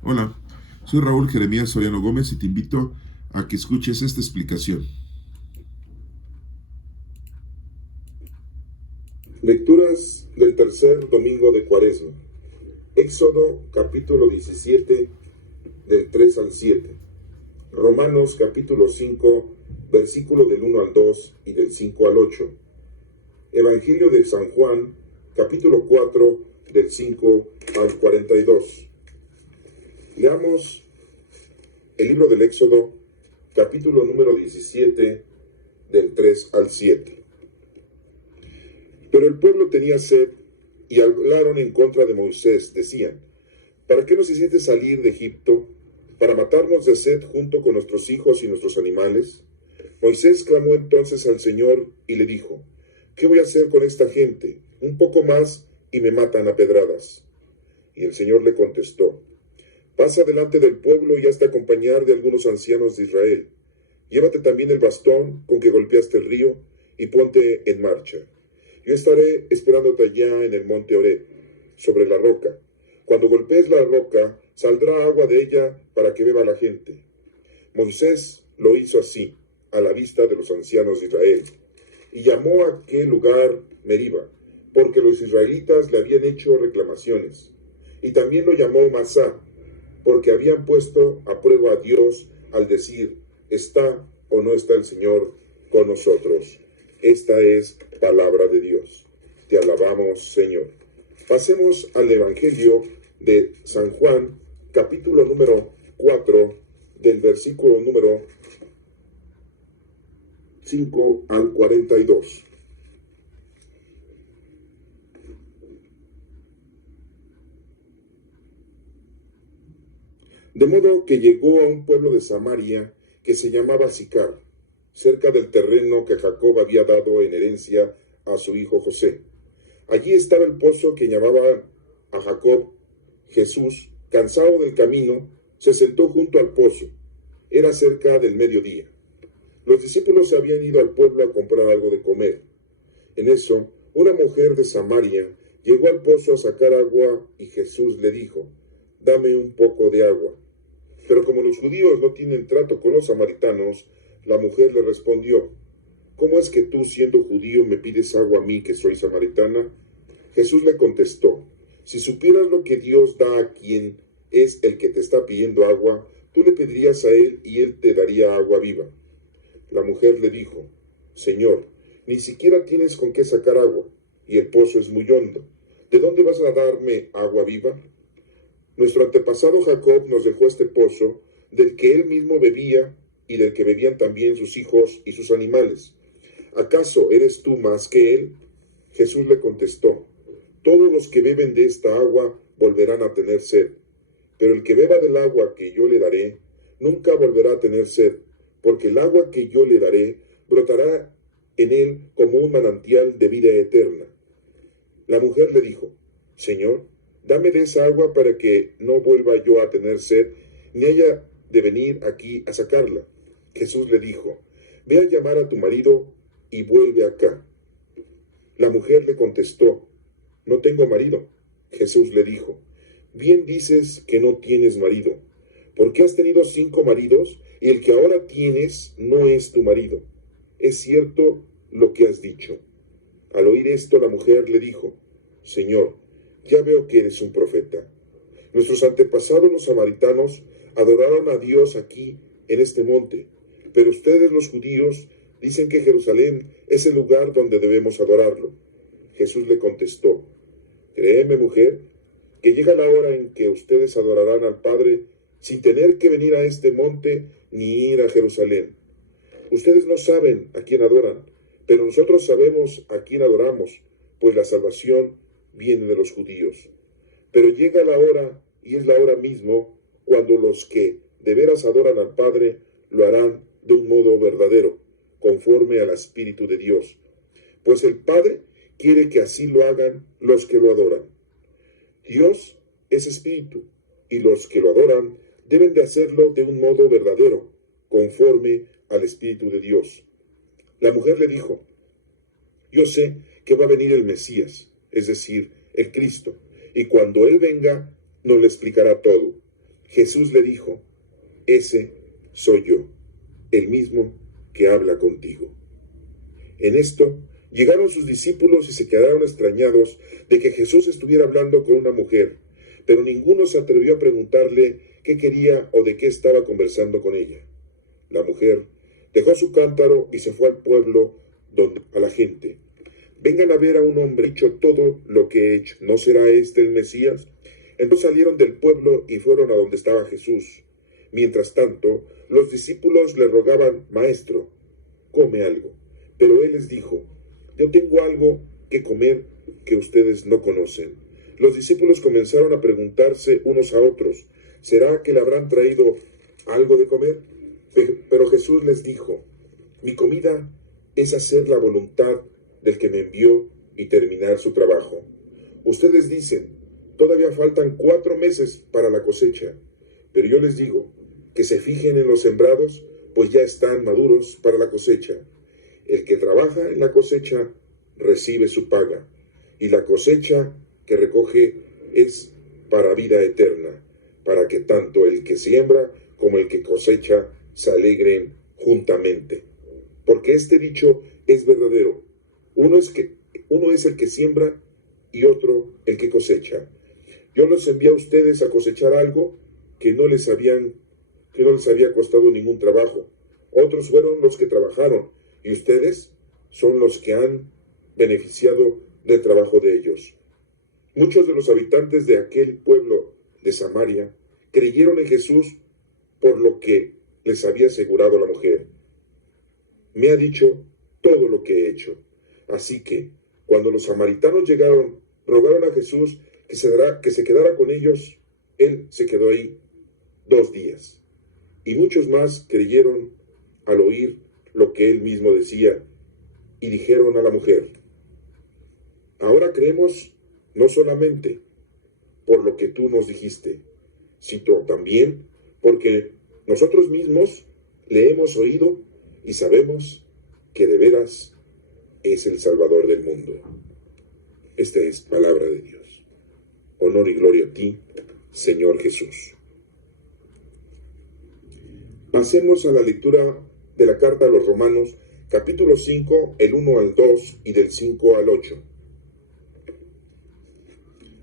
Hola, soy Raúl Jeremías Soriano Gómez y te invito a que escuches esta explicación. Lecturas del tercer domingo de Cuaresma. Éxodo capítulo 17 del 3 al 7. Romanos capítulo 5 versículo del 1 al 2 y del 5 al 8. Evangelio de San Juan capítulo 4 del 5 al 42. Leamos el libro del Éxodo capítulo número 17 del 3 al 7. Pero el pueblo tenía sed y hablaron en contra de Moisés. Decían: ¿para qué nos hiciste salir de Egipto? ¿Para matarnos de sed junto con nuestros hijos y nuestros animales? Moisés clamó entonces al Señor y le dijo: ¿qué voy a hacer con esta gente? Un poco más y me matan a pedradas. Y el Señor le contestó: pasa delante del pueblo y hazte acompañar de algunos ancianos de Israel. Llévate también el bastón con que golpeaste el río y ponte en marcha. Yo estaré esperándote allá en el monte Oreb, sobre la roca. Cuando golpees la roca, saldrá agua de ella para que beba la gente. Moisés lo hizo así, a la vista de los ancianos de Israel, y llamó a aquel lugar Meriba, porque los israelitas le habían hecho reclamaciones. Y también lo llamó Masá, porque habían puesto a prueba a Dios al decir: ¿está o no está el Señor con nosotros? Esta es palabra de Dios. Te alabamos, Señor. Pasemos al Evangelio de San Juan, capítulo número 4, del versículo número 5 al 42. De modo que llegó a un pueblo de Samaria que se llamaba Sicar, cerca del terreno que Jacob había dado en herencia a su hijo José. Allí estaba el pozo que llamaba a Jacob. Jesús, cansado del camino, se sentó junto al pozo. Era cerca del mediodía. Los discípulos se habían ido al pueblo a comprar algo de comer. En eso, una mujer de Samaria llegó al pozo a sacar agua y Jesús le dijo: dame un poco de agua. Pero como los judíos no tienen trato con los samaritanos, la mujer le respondió: ¿cómo es que tú, siendo judío, me pides agua a mí, que soy samaritana? Jesús le contestó: si supieras lo que Dios da a quien es el que te está pidiendo agua, tú le pedirías a él y él te daría agua viva. La mujer le dijo: Señor, ni siquiera tienes con qué sacar agua, y el pozo es muy hondo. ¿De dónde vas a darme agua viva? Nuestro antepasado Jacob nos dejó este pozo, del que él mismo bebía y del que bebían también sus hijos y sus animales. ¿Acaso eres tú más que él? Jesús le contestó: todos los que beben de esta agua volverán a tener sed, pero el que beba del agua que yo le daré nunca volverá a tener sed, porque el agua que yo le daré brotará en él como un manantial de vida eterna. La mujer le dijo: Señor, dame de esa agua para que no vuelva yo a tener sed, ni haya de venir aquí a sacarla. Jesús le dijo: ve a llamar a tu marido y vuelve acá. La mujer le contestó: no tengo marido. Jesús le dijo: bien dices que no tienes marido, porque has tenido 5 maridos y el que ahora tienes no es tu marido. Es cierto lo que has dicho. Al oír esto, la mujer le dijo: Señor, ya veo que eres un profeta. Nuestros antepasados los samaritanos adoraron a Dios aquí en este monte, pero ustedes los judíos dicen que Jerusalén es el lugar donde debemos adorarlo. Jesús le contestó: créeme, mujer, que llega la hora en que ustedes adorarán al Padre sin tener que venir a este monte ni ir a Jerusalén. Ustedes no saben a quién adoran, pero nosotros sabemos a quién adoramos, pues la salvación viene de los judíos. Pero llega la hora, y es la hora mismo, cuando los que de veras adoran al Padre lo harán de un modo verdadero, conforme al Espíritu de Dios. Pues el Padre quiere que así lo hagan los que lo adoran. Dios es Espíritu, y los que lo adoran deben de hacerlo de un modo verdadero, conforme al Espíritu de Dios. La mujer le dijo: yo sé que va a venir el Mesías, es decir, el Cristo, y cuando Él venga, nos le explicará todo. Jesús le dijo: ese soy yo, el mismo que habla contigo. En esto llegaron sus discípulos y se quedaron extrañados de que Jesús estuviera hablando con una mujer, pero ninguno se atrevió a preguntarle qué quería o de qué estaba conversando con ella. La mujer dejó su cántaro y se fue al pueblo donde a la gente: vengan a ver a un hombre, dicho todo lo que he hecho. ¿No será este el Mesías? Entonces salieron del pueblo y fueron a donde estaba Jesús. Mientras tanto, los discípulos le rogaban: Maestro, come algo. Pero él les dijo: yo tengo algo que comer que ustedes no conocen. Los discípulos comenzaron a preguntarse unos a otros: ¿será que le habrán traído algo de comer? Pero Jesús les dijo: mi comida es hacer la voluntad del que me envió y terminar su trabajo. Ustedes dicen: todavía faltan 4 meses para la cosecha. Pero yo les digo que se fijen en los sembrados, pues ya están maduros para la cosecha. El que trabaja en la cosecha recibe su paga, y la cosecha que recoge es para vida eterna, para que tanto el que siembra como el que cosecha se alegren juntamente. Porque este dicho es verdadero: uno es el que siembra y otro el que cosecha. Yo los envié a ustedes a cosechar algo que no les había costado ningún trabajo. Otros fueron los que trabajaron, y ustedes son los que han beneficiado del trabajo de ellos. Muchos de los habitantes de aquel pueblo de Samaria creyeron en Jesús por lo que les había asegurado la mujer. Me ha dicho todo lo que he hecho. Así que, cuando los samaritanos llegaron, rogaron a Jesús que se quedara con ellos. Él se quedó ahí 2 días. Y muchos más creyeron al oír lo que él mismo decía, y dijeron a la mujer: ahora creemos no solamente por lo que tú nos dijiste, sino también porque nosotros mismos le hemos oído y sabemos que de veras es el Salvador del mundo. Esta es palabra de Dios. Honor y gloria a ti, Señor Jesús. Pasemos a la lectura de la carta a los Romanos, capítulo 5, el 1 al 2 y del 5 al 8.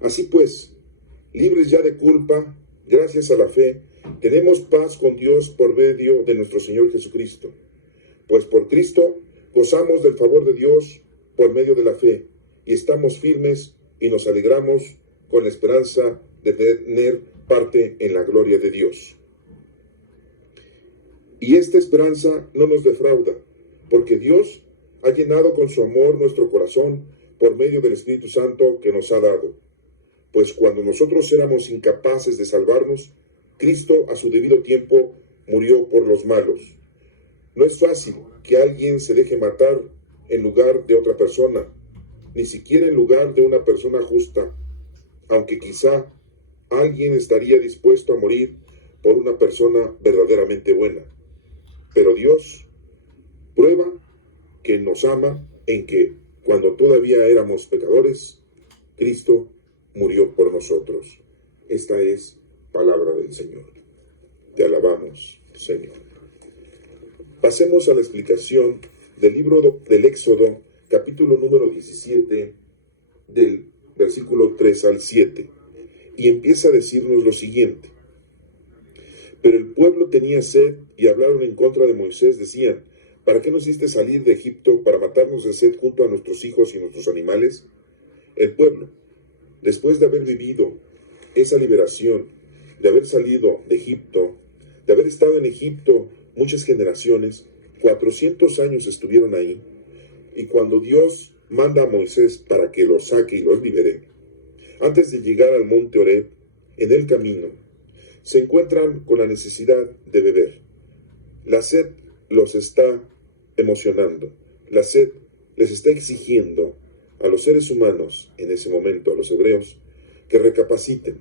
Así pues, libres ya de culpa, gracias a la fe, tenemos paz con Dios por medio de nuestro Señor Jesucristo. Pues por Cristo gozamos del favor de Dios por medio de la fe, y estamos firmes y nos alegramos con la esperanza de tener parte en la gloria de Dios. Y esta esperanza no nos defrauda, porque Dios ha llenado con su amor nuestro corazón por medio del Espíritu Santo que nos ha dado. Pues cuando nosotros éramos incapaces de salvarnos, Cristo a su debido tiempo murió por los malos. No es fácil que alguien se deje matar en lugar de otra persona, ni siquiera en lugar de una persona justa, aunque quizá alguien estaría dispuesto a morir por una persona verdaderamente buena. Pero Dios prueba que nos ama en que, cuando todavía éramos pecadores, Cristo murió por nosotros. Esta es palabra del Señor. Te alabamos, Señor. Pasemos a la explicación del libro del Éxodo, capítulo número 17, del versículo 3 al 7. Y empieza a decirnos lo siguiente: pero el pueblo tenía sed y hablaron en contra de Moisés. Decían: ¿para qué nos hiciste salir de Egipto? ¿Para matarnos de sed junto a nuestros hijos y nuestros animales? El pueblo, después de haber vivido esa liberación, de haber salido de Egipto, de haber estado en Egipto muchas generaciones, 400 años estuvieron ahí, y cuando Dios manda a Moisés para que los saque y los libere, antes de llegar al monte Horeb, en el camino, se encuentran con la necesidad de beber. La sed los está emocionando. La sed les está exigiendo a los seres humanos, en ese momento a los hebreos, que recapaciten.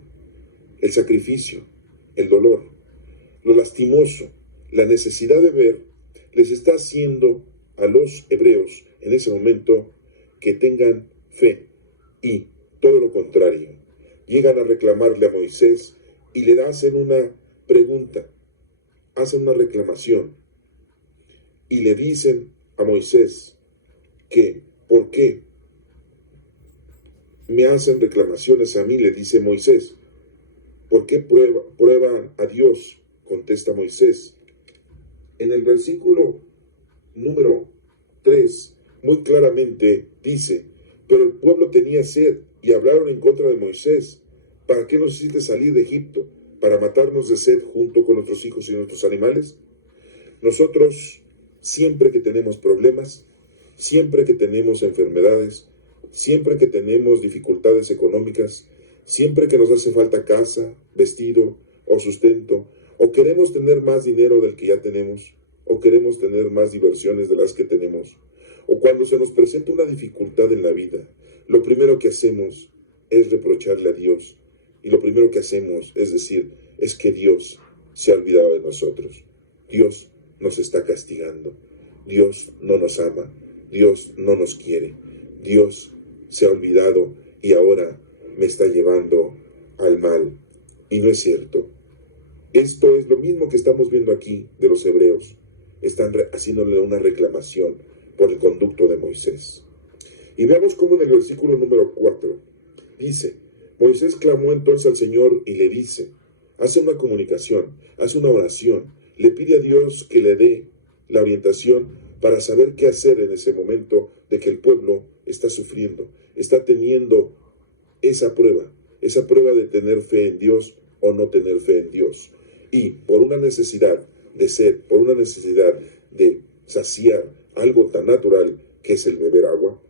El sacrificio, el dolor, lo lastimoso, la necesidad de beber, les está haciendo a los hebreos en ese momento que tengan fe, y todo lo contrario. Llegan a reclamarle a Moisés y le hacen una pregunta, hacen una reclamación y le dicen a Moisés que, ¿por qué me hacen reclamaciones a mí? Le dice Moisés. ¿Por qué prueban a Dios? Contesta Moisés. En el versículo número 3, muy claramente dice, pero el pueblo tenía sed y hablaron en contra de Moisés. ¿Para qué nos hiciste salir de Egipto? ¿Para matarnos de sed junto con nuestros hijos y nuestros animales? Nosotros, siempre que tenemos problemas, siempre que tenemos enfermedades, siempre que tenemos dificultades económicas, siempre que nos hace falta casa, vestido o sustento, o queremos tener más dinero del que ya tenemos, o queremos tener más diversiones de las que tenemos, o cuando se nos presenta una dificultad en la vida, lo primero que hacemos es reprocharle a Dios. Y lo primero que hacemos es decir, es que Dios se ha olvidado de nosotros. Dios nos está castigando. Dios no nos ama. Dios no nos quiere. Dios se ha olvidado y ahora me está llevando al mal. Y no es cierto. Esto es lo mismo que estamos viendo aquí de los hebreos. Están haciéndole una reclamación por el conducto de Moisés. Y veamos cómo en el versículo número 4 dice, Moisés clamó entonces al Señor y le dice, hace una comunicación, hace una oración, le pide a Dios que le dé la orientación para saber qué hacer en ese momento de que el pueblo está sufriendo, está teniendo esa prueba de tener fe en Dios o no tener fe en Dios. Y por una necesidad de sed, por una necesidad de saciar algo tan natural que es el beber agua,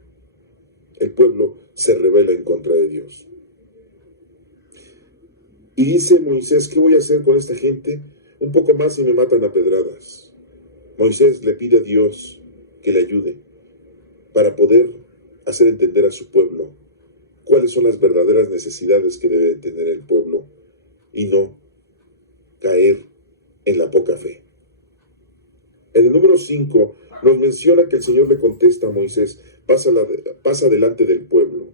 el pueblo se rebela en contra de Dios. Y dice Moisés, ¿qué voy a hacer con esta gente? Un poco más y me matan a pedradas. Moisés le pide a Dios que le ayude para poder hacer entender a su pueblo cuáles son las verdaderas necesidades que debe tener el pueblo y no caer en la poca fe. En el número 5 nos menciona que el Señor le contesta a Moisés, pasa delante del pueblo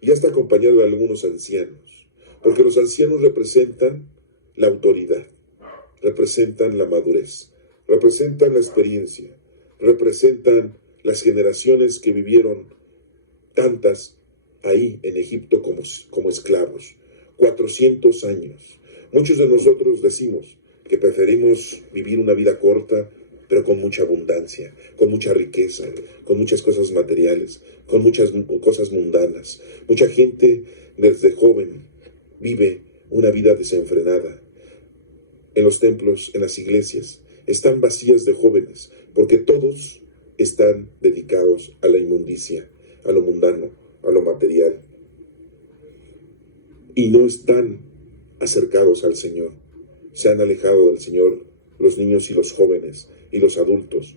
y ya está acompañado de algunos ancianos, porque los ancianos representan la autoridad, representan la madurez, representan la experiencia, representan las generaciones que vivieron tantas ahí en Egipto como esclavos, 400 años. Muchos de nosotros decimos que preferimos vivir una vida corta, pero con mucha abundancia, con mucha riqueza, con muchas cosas materiales, con muchas cosas mundanas. Mucha gente desde joven vive una vida desenfrenada. En los templos, en las iglesias, están vacías de jóvenes, porque todos están dedicados a la inmundicia, a lo mundano, a lo material. Y no están acercados al Señor. Se han alejado del Señor los niños y los jóvenes y los adultos,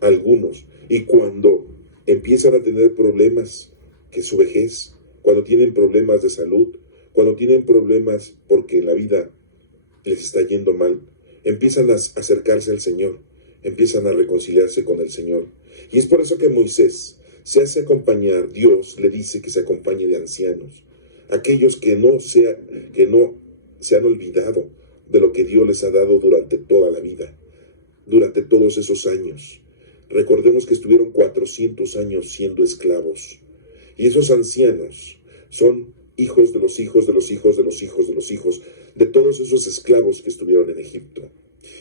algunos. Y cuando empiezan a tener problemas, que su vejez, cuando tienen problemas de salud, cuando tienen problemas porque la vida les está yendo mal, empiezan a acercarse al Señor, empiezan a reconciliarse con el Señor. Y es por eso que Moisés se hace acompañar, Dios le dice que se acompañe de ancianos, aquellos que no se han olvidado de lo que Dios les ha dado durante toda la vida, durante todos esos años. Recordemos que estuvieron 400 años siendo esclavos. Y esos ancianos son hijos de los hijos de los hijos de los hijos de los hijos de todos esos esclavos que estuvieron en Egipto.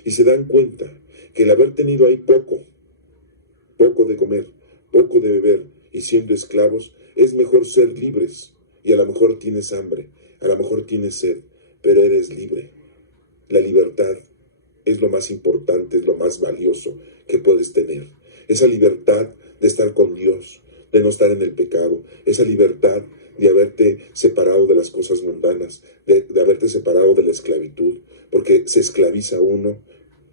Y se dan cuenta que el haber tenido ahí poco de comer, poco de beber y siendo esclavos, es mejor ser libres. Y a lo mejor tienes hambre, a lo mejor tienes sed, pero eres libre. La libertad es lo más importante, es lo más valioso que puedes tener. Esa libertad de estar con Dios, de no estar en el pecado, esa libertad de haberte separado de las cosas mundanas, de haberte separado de la esclavitud, porque se esclaviza uno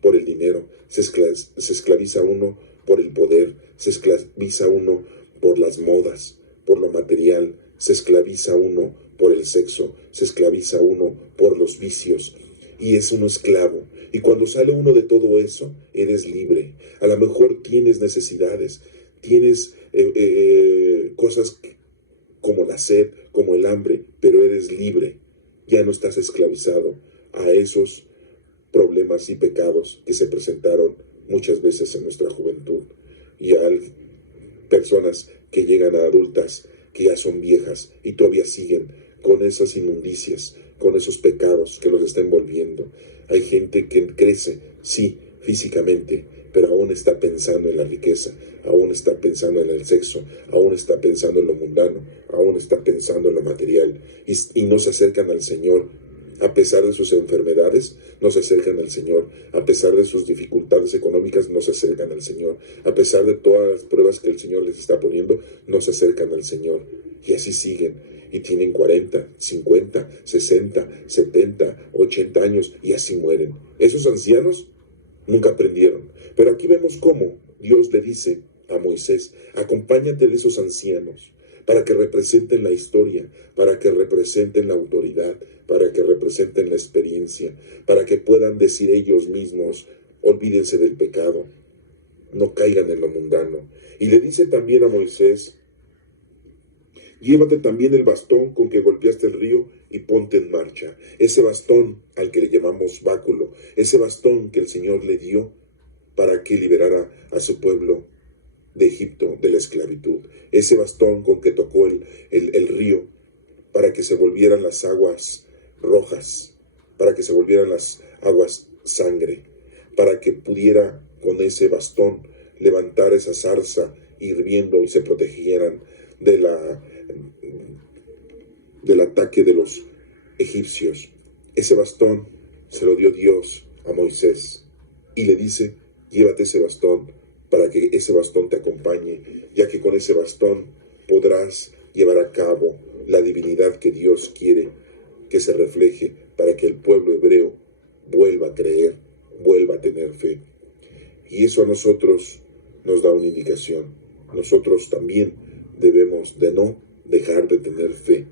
por el dinero, se esclaviza uno por el poder, se esclaviza uno por las modas, por lo material, se esclaviza uno por el sexo, se esclaviza uno por los vicios, y es uno esclavo. Y cuando sale uno de todo eso, eres libre. A lo mejor tienes necesidades, tienes cosas como la sed, como el hambre, pero eres libre. Ya no estás esclavizado. a esos problemas y pecados que se presentaron muchas veces en nuestra juventud y a personas que llegan a adultas, que ya son viejas y todavía siguen con esas inmundicias, con esos pecados que los está envolviendo. Hay gente que crece, sí, físicamente, pero aún está pensando en la riqueza, aún está pensando en el sexo, aún está pensando en lo mundano, aún está pensando en lo material, y no se acercan al Señor. A pesar de sus enfermedades, no se acercan al Señor. A pesar de sus dificultades económicas, no se acercan al Señor. A pesar de todas las pruebas que el Señor les está poniendo, no se acercan al Señor. Y así siguen. Y tienen 40, 50, 60, 70, 80 años y así mueren. Esos ancianos nunca aprendieron. Pero aquí vemos cómo Dios le dice a Moisés: acompáñate de esos ancianos para que representen la historia, para que representen la autoridad, para que representen la experiencia, para que puedan decir ellos mismos: olvídense del pecado, no caigan en lo mundano. Y le dice también a Moisés: llévate también el bastón con que golpeaste el río y ponte en marcha. Ese bastón al que le llamamos báculo, ese bastón que el Señor le dio para que liberara a su pueblo de Egipto, de la esclavitud. Ese bastón con que tocó el río para que se volvieran las aguas rojas, para que se volvieran las aguas sangre, para que pudiera con ese bastón levantar esa zarza hirviendo y se protegieran del ataque de los egipcios. Ese bastón se lo dio Dios a Moisés y le dice: llévate ese bastón para que ese bastón te acompañe, ya que con ese bastón podrás llevar a cabo la divinidad que Dios quiere que se refleje para que el pueblo hebreo vuelva a creer, vuelva a tener fe. Y eso a nosotros nos da una indicación. Nosotros también debemos de no dejar de tener fe,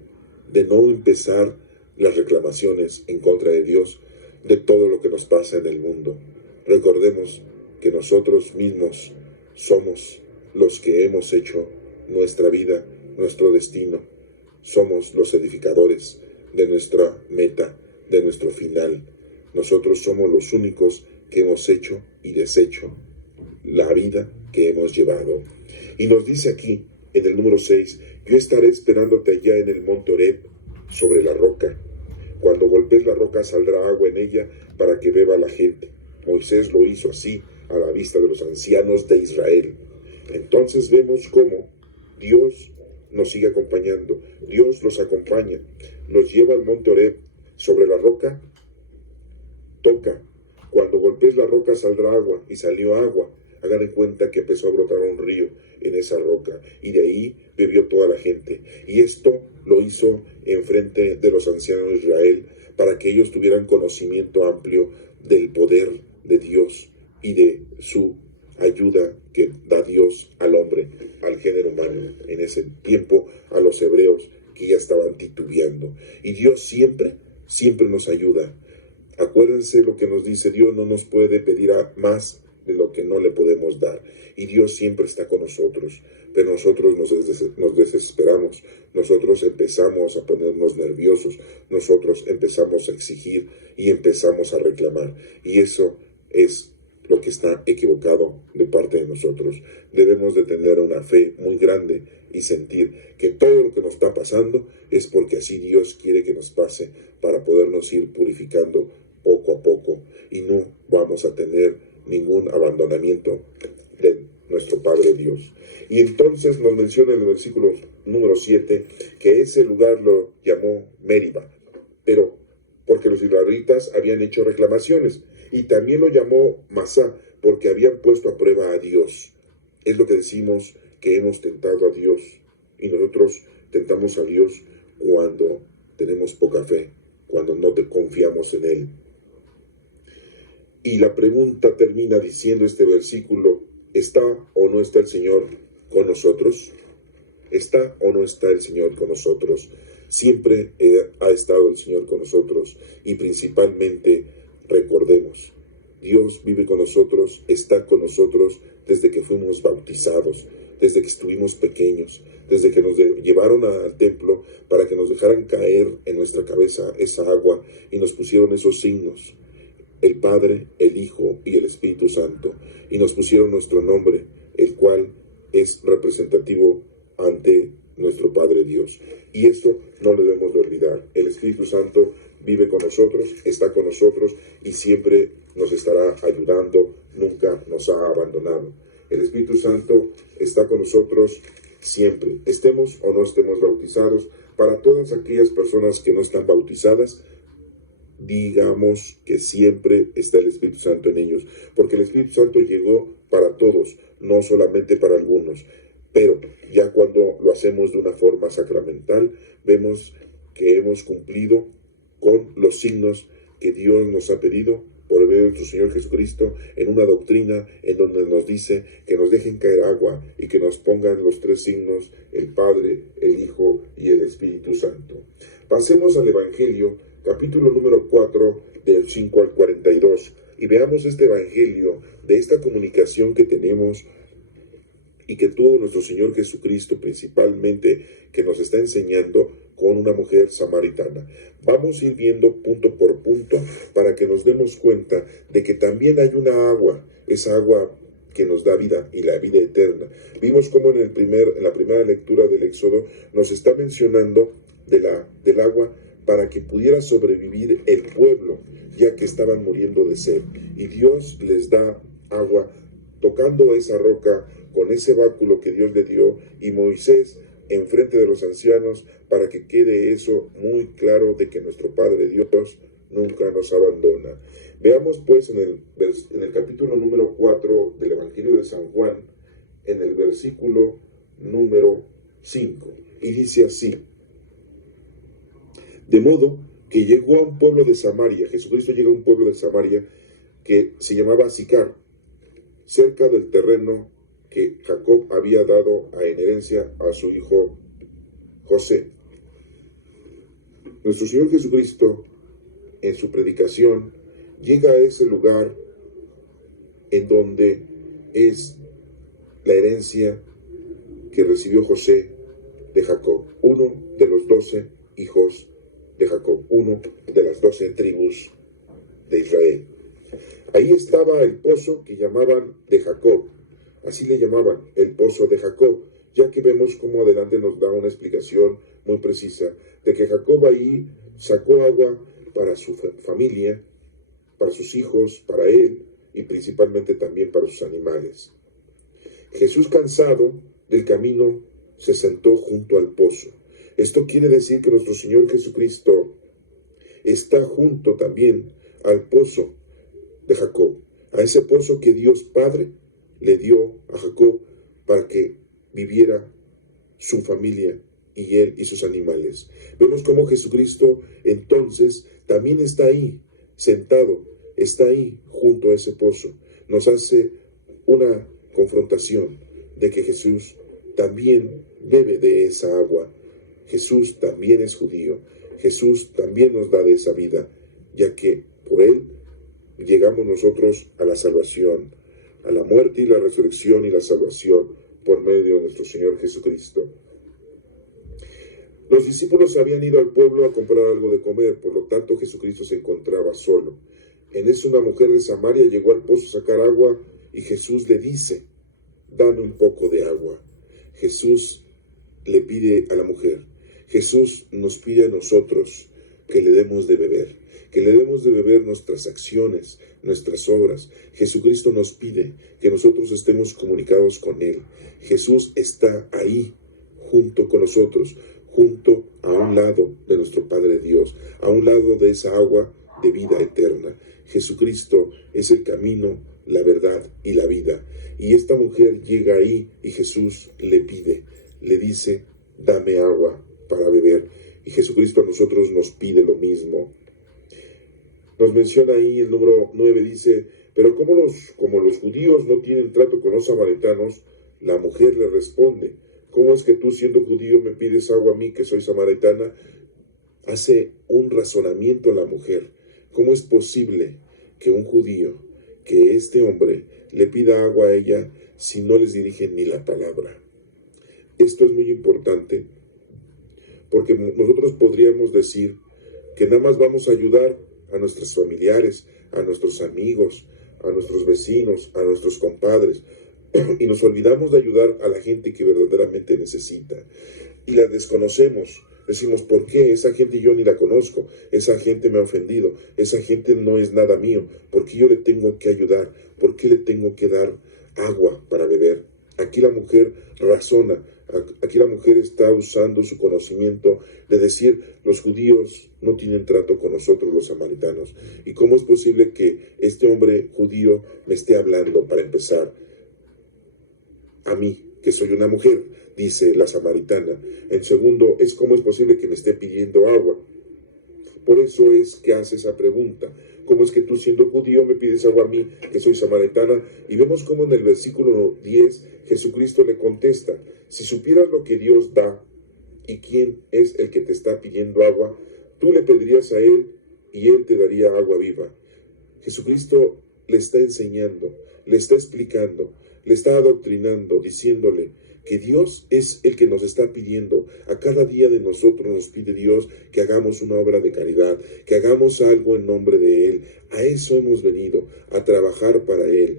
de no empezar las reclamaciones en contra de Dios de todo lo que nos pasa en el mundo. Recordemos que nosotros mismos somos los que hemos hecho nuestra vida, nuestro destino. Somos los edificadores de nuestra meta, de nuestro final. Nosotros somos los únicos que hemos hecho y deshecho la vida que hemos llevado. Y nos dice aquí, en el número 6, yo estaré esperándote allá en el monte Horeb, sobre la roca. Cuando golpees la roca saldrá agua en ella para que beba la gente. Moisés lo hizo así a la vista de los ancianos de Israel. Entonces vemos cómo Dios nos sigue acompañando. Dios los acompaña, los lleva al monte Horeb, sobre la roca, toca. Cuando golpees la roca saldrá agua, y salió agua. Hagan en cuenta que empezó a brotar un río en esa roca, y de ahí bebió toda la gente. Y esto lo hizo enfrente de los ancianos de Israel, para que ellos tuvieran conocimiento amplio del poder de Dios y de su ayuda que da Dios al hombre, al género humano, en ese tiempo a los hebreos que ya estaban titubeando. Y Dios siempre, siempre nos ayuda. Acuérdense lo que nos dice: Dios no nos puede pedir más de lo que no le podemos dar. Y Dios siempre está con nosotros, pero nosotros nos desesperamos, nosotros empezamos a ponernos nerviosos, nosotros empezamos a exigir y empezamos a reclamar. Y eso es lo que está equivocado de parte de nosotros. Debemos de tener una fe muy grande y sentir que todo lo que nos está pasando es porque así Dios quiere que nos pase, para podernos ir purificando poco a poco y no vamos a tener ningún abandonamiento de nuestro Padre Dios. Y entonces nos menciona en el versículo número 7 que ese lugar lo llamó Meriba, pero porque los israelitas habían hecho reclamaciones, y también lo llamó Masá porque habían puesto a prueba a Dios. Es lo que decimos, que hemos tentado a Dios, y nosotros tentamos a Dios cuando tenemos poca fe, cuando no confiamos en Él. Y la pregunta termina diciendo este versículo: ¿está o no está el Señor con nosotros? ¿Está o no está el Señor con nosotros? Siempre ha estado el Señor con nosotros, y principalmente recordemos, Dios vive con nosotros, está con nosotros desde que fuimos bautizados, desde que estuvimos pequeños, desde que nos llevaron al templo para que nos dejaran caer en nuestra cabeza esa agua y nos pusieron esos signos, el Padre, el Hijo y el Espíritu Santo, y nos pusieron nuestro nombre, el cual es representativo ante nuestro Padre Dios. Y esto no lo debemos de olvidar. El Espíritu Santo vive con nosotros, está con nosotros y siempre nos estará ayudando, nunca nos ha abandonado. El Espíritu Santo está con nosotros siempre, estemos o no estemos bautizados. Para todas aquellas personas que no están bautizadas, digamos que siempre está el Espíritu Santo en ellos, porque el Espíritu Santo llegó para todos, no solamente para algunos. Pero ya cuando lo hacemos de una forma sacramental, vemos que hemos cumplido con los signos que Dios nos ha pedido por medio de nuestro Señor Jesucristo, en una doctrina en donde nos dice que nos dejen caer agua y que nos pongan los tres signos, el Padre, el Hijo y el Espíritu Santo. Pasemos al Evangelio, capítulo número 4, del 5 al 42, y veamos este Evangelio de esta comunicación que tenemos y que tuvo nuestro Señor Jesucristo, principalmente, que nos está enseñando con una mujer samaritana. Vamos a ir viendo punto por punto para que nos demos cuenta de que también hay una agua, esa agua que nos da vida y la vida eterna. Vimos cómo en la primera lectura del Éxodo nos está mencionando del agua para que pudiera sobrevivir el pueblo, ya que estaban muriendo de sed. Y Dios les da agua tocando esa roca con ese báculo que Dios le dio, y Moisés enfrente de los ancianos, para que quede eso muy claro de que nuestro Padre Dios nunca nos abandona. Veamos pues en el capítulo número 4 del Evangelio de San Juan, en el versículo número 5, y dice así: de modo que llegó a un pueblo de Samaria, Jesucristo llegó a un pueblo de Samaria que se llamaba Sicar, cerca del terreno que Jacob había dado en herencia a su hijo José. Nuestro Señor Jesucristo, en su predicación, llega a ese lugar en donde es la herencia que recibió José de Jacob, uno de los 12 hijos de Jacob, uno de las 12 tribus de Israel. Ahí estaba el pozo que llamaban de Jacob, así le llamaban, el pozo de Jacob, ya que vemos cómo adelante nos da una explicación muy precisa de que Jacob ahí sacó agua para su familia, para sus hijos, para él y principalmente también para sus animales. Jesús, cansado del camino, se sentó junto al pozo. Esto quiere decir que nuestro Señor Jesucristo está junto también al pozo de Jacob, a ese pozo que Dios Padre le dio a Jacob para que viviera su familia y él y sus animales. Vemos cómo Jesucristo entonces también está ahí, sentado, está ahí junto a ese pozo. Nos hace una confrontación de que Jesús también bebe de esa agua. Jesús también es judío. Jesús también nos da de esa vida, ya que por él llegamos nosotros a la salvación, a la muerte y la resurrección y la salvación por medio de nuestro Señor Jesucristo. Los discípulos habían ido al pueblo a comprar algo de comer, por lo tanto Jesucristo se encontraba solo. En eso una mujer de Samaria llegó al pozo a sacar agua y Jesús le dice: dame un poco de agua. Jesús le pide a la mujer, Jesús nos pide a nosotros que le demos de beber, que le demos de beber nuestras acciones, nuestras obras. Jesucristo nos pide que nosotros estemos comunicados con Él. Jesús está ahí, junto con nosotros, junto a un lado de nuestro Padre Dios, a un lado de esa agua de vida eterna. Jesucristo es el camino, la verdad y la vida. Y esta mujer llega ahí y Jesús le pide, le dice: dame agua para beber. Y Jesucristo a nosotros nos pide lo mismo. Nos menciona ahí el número 9, dice: pero como los judíos no tienen trato con los samaritanos, la mujer le responde: ¿cómo es que tú, siendo judío, me pides agua a mí, que soy samaritana? Hace un razonamiento a la mujer. ¿Cómo es posible que un judío, que este hombre, le pida agua a ella si no les dirige ni la palabra? Esto es muy importante porque nosotros podríamos decir que nada más vamos a ayudar a nuestros familiares, a nuestros amigos, a nuestros vecinos, a nuestros compadres, y nos olvidamos de ayudar a la gente que verdaderamente necesita. Y la desconocemos. Decimos, ¿por qué? Esa gente yo ni la conozco, esa gente me ha ofendido, esa gente no es nada mío, ¿por qué yo le tengo que ayudar? ¿Por qué le tengo que dar agua para beber? Aquí la mujer razona, aquí la mujer está usando su conocimiento de decir, los judíos no tienen trato con nosotros los samaritanos. ¿Y cómo es posible que este hombre judío me esté hablando, para empezar, a mí, que soy una mujer? Dice la samaritana. En segundo, cómo es posible que me esté pidiendo agua. Por eso es que hace esa pregunta. ¿Cómo es que tú, siendo judío, me pides agua a mí, que soy samaritana? Y vemos cómo en el versículo 10 Jesucristo le contesta, si supieras lo que Dios da y quién es el que te está pidiendo agua, tú le pedirías a Él y Él te daría agua viva. Jesucristo le está enseñando, le está explicando, le está adoctrinando, diciéndole que Dios es el que nos está pidiendo. A cada día de nosotros nos pide Dios que hagamos una obra de caridad, que hagamos algo en nombre de Él. A eso hemos venido, a trabajar para Él.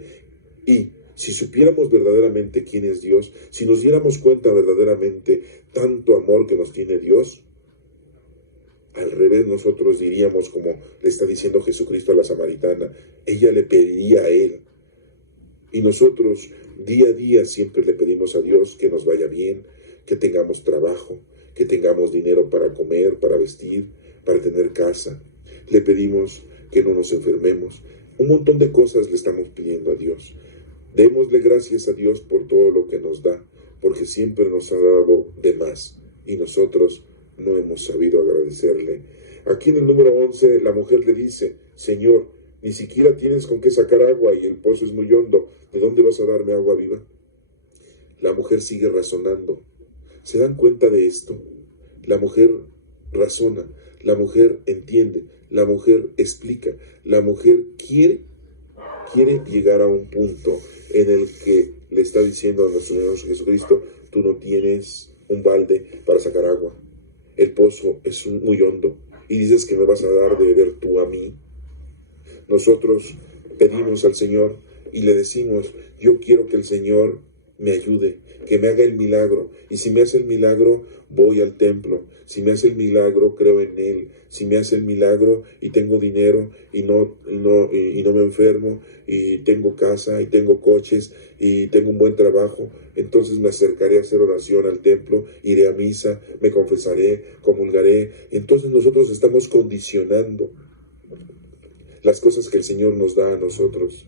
Y si supiéramos verdaderamente quién es Dios, si nos diéramos cuenta verdaderamente tanto amor que nos tiene Dios, al revés nosotros diríamos, como le está diciendo Jesucristo a la samaritana, ella le pediría a Él. Y nosotros día a día siempre le pedimos a Dios que nos vaya bien, que tengamos trabajo, que tengamos dinero para comer, para vestir, para tener casa. Le pedimos que no nos enfermemos. Un montón de cosas le estamos pidiendo a Dios. Démosle gracias a Dios por todo lo que nos da, porque siempre nos ha dado de más y nosotros no hemos sabido agradecerle. Aquí en el número 11 la mujer le dice, Señor, ni siquiera tienes con qué sacar agua y el pozo es muy hondo. ¿De dónde vas a darme agua viva? La mujer sigue razonando. ¿Se dan cuenta de esto? La mujer razona, la mujer entiende, la mujer explica, la mujer quiere llegar a un punto en el que le está diciendo a nuestro Señor Jesucristo, tú no tienes un balde para sacar agua. El pozo es muy hondo y dices que me vas a dar de beber tú a mí. Nosotros pedimos al Señor y le decimos, yo quiero que el Señor me ayude, que me haga el milagro. Y si me hace el milagro, voy al templo. Si me hace el milagro, creo en Él. Si me hace el milagro y tengo dinero y no me enfermo y tengo casa y tengo coches y tengo un buen trabajo, entonces me acercaré a hacer oración al templo, iré a misa, me confesaré, comulgaré. Entonces nosotros estamos condicionando las cosas que el Señor nos da a nosotros.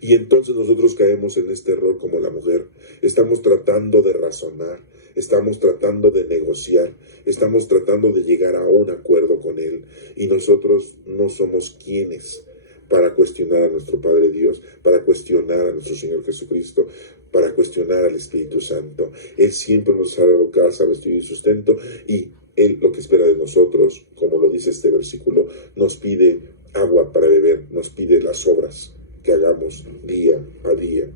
Y entonces nosotros caemos en este error como la mujer. Estamos tratando de razonar, estamos tratando de negociar, estamos tratando de llegar a un acuerdo con Él. Y nosotros no somos quienes para cuestionar a nuestro Padre Dios, para cuestionar a nuestro Señor Jesucristo, para cuestionar al Espíritu Santo. Él siempre nos ha dado casa, vestido y sustento, y Él lo que espera de nosotros, como lo dice este versículo, nos pide agua para beber, nos pide las obras que hagamos día a día.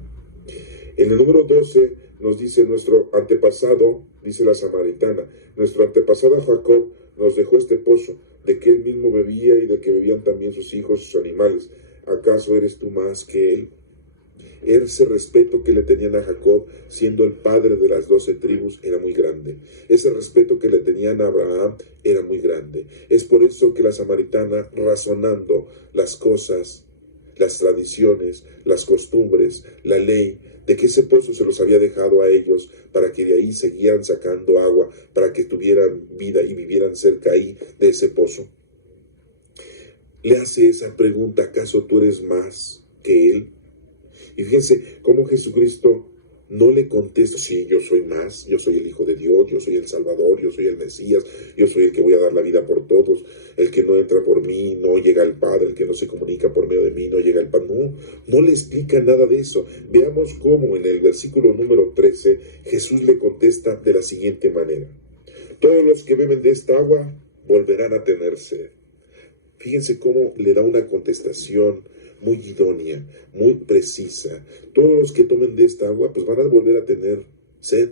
En el número 12 nos dice nuestro antepasado, dice la samaritana, nuestro antepasado Jacob nos dejó este pozo, de que él mismo bebía y de que bebían también sus hijos y sus animales. ¿Acaso eres tú más que él? Ese respeto que le tenían a Jacob, siendo el padre de las 12 tribus, era muy grande. Ese respeto que le tenían a Abraham era muy grande. Es por eso que la samaritana, razonando las cosas, las tradiciones, las costumbres, la ley, de que ese pozo se los había dejado a ellos para que de ahí siguieran sacando agua, para que tuvieran vida y vivieran cerca ahí de ese pozo, le hace esa pregunta: ¿acaso tú eres más que él? Y fíjense cómo Jesucristo no le contesta: sí, yo soy más, yo soy el Hijo de Dios, yo soy el Salvador, yo soy el Mesías, yo soy el que voy a dar la vida por todos, el que no entra por mí no llega al Padre, el que no se comunica por medio de mí no llega al Padre. No le explica nada de eso. Veamos cómo en el versículo número 13 Jesús le contesta de la siguiente manera: todos los que beben de esta agua volverán a tener sed. Fíjense cómo le da una contestación muy idónea, muy precisa. Todos los que tomen de esta agua, pues van a volver a tener sed.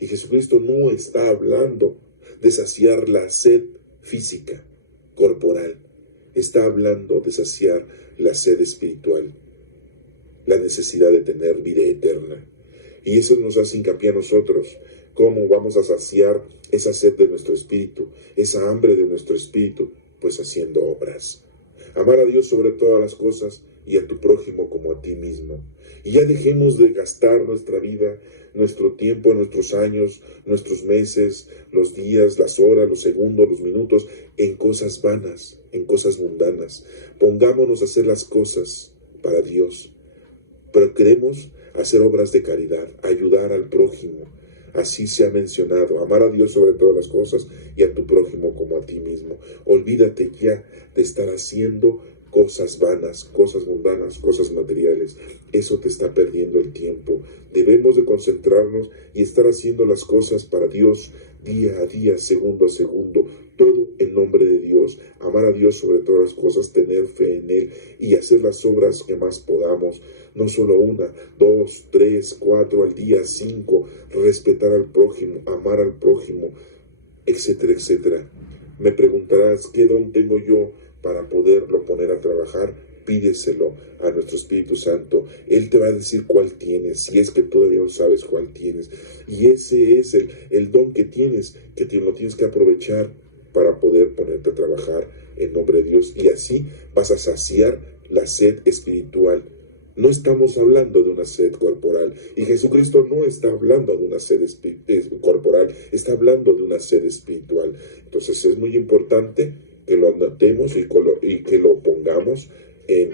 Y Jesucristo no está hablando de saciar la sed física, corporal. Está hablando de saciar la sed espiritual, la necesidad de tener vida eterna. Y eso nos hace hincapié a nosotros. ¿Cómo vamos a saciar esa sed de nuestro espíritu, esa hambre de nuestro espíritu? Pues haciendo obras. Amar a Dios sobre todas las cosas y a tu prójimo como a ti mismo. Y ya dejemos de gastar nuestra vida, nuestro tiempo, nuestros años, nuestros meses, los días, las horas, los segundos, los minutos, en cosas vanas, en cosas mundanas. Pongámonos a hacer las cosas para Dios. Pero queremos hacer obras de caridad, ayudar al prójimo. Así se ha mencionado, amar a Dios sobre todas las cosas y a tu prójimo como a ti mismo. Olvídate ya de estar haciendo cosas vanas, cosas mundanas, cosas materiales. Eso te está perdiendo el tiempo. Debemos de concentrarnos y estar haciendo las cosas para Dios día a día, segundo a segundo, todo en nombre de Dios. Amar a Dios sobre todas las cosas, tener fe en Él y hacer las obras que más podamos. No solo 1, 2, 3, 4 al día, 5, respetar al prójimo, amar al prójimo, etcétera, etcétera. Me preguntarás, ¿qué don tengo yo para poderlo poner a trabajar? Pídeselo a nuestro Espíritu Santo. Él te va a decir cuál tienes, si es que todavía no sabes cuál tienes. Y ese es el don que tienes, que lo tienes que aprovechar para poder ponerte a trabajar en nombre de Dios. Y así vas a saciar la sed espiritual. No estamos hablando de una sed corporal. Y Jesucristo no está hablando de una sed corporal. Está hablando de una sed espiritual. Entonces es muy importante que lo anotemos y que lo pongamos en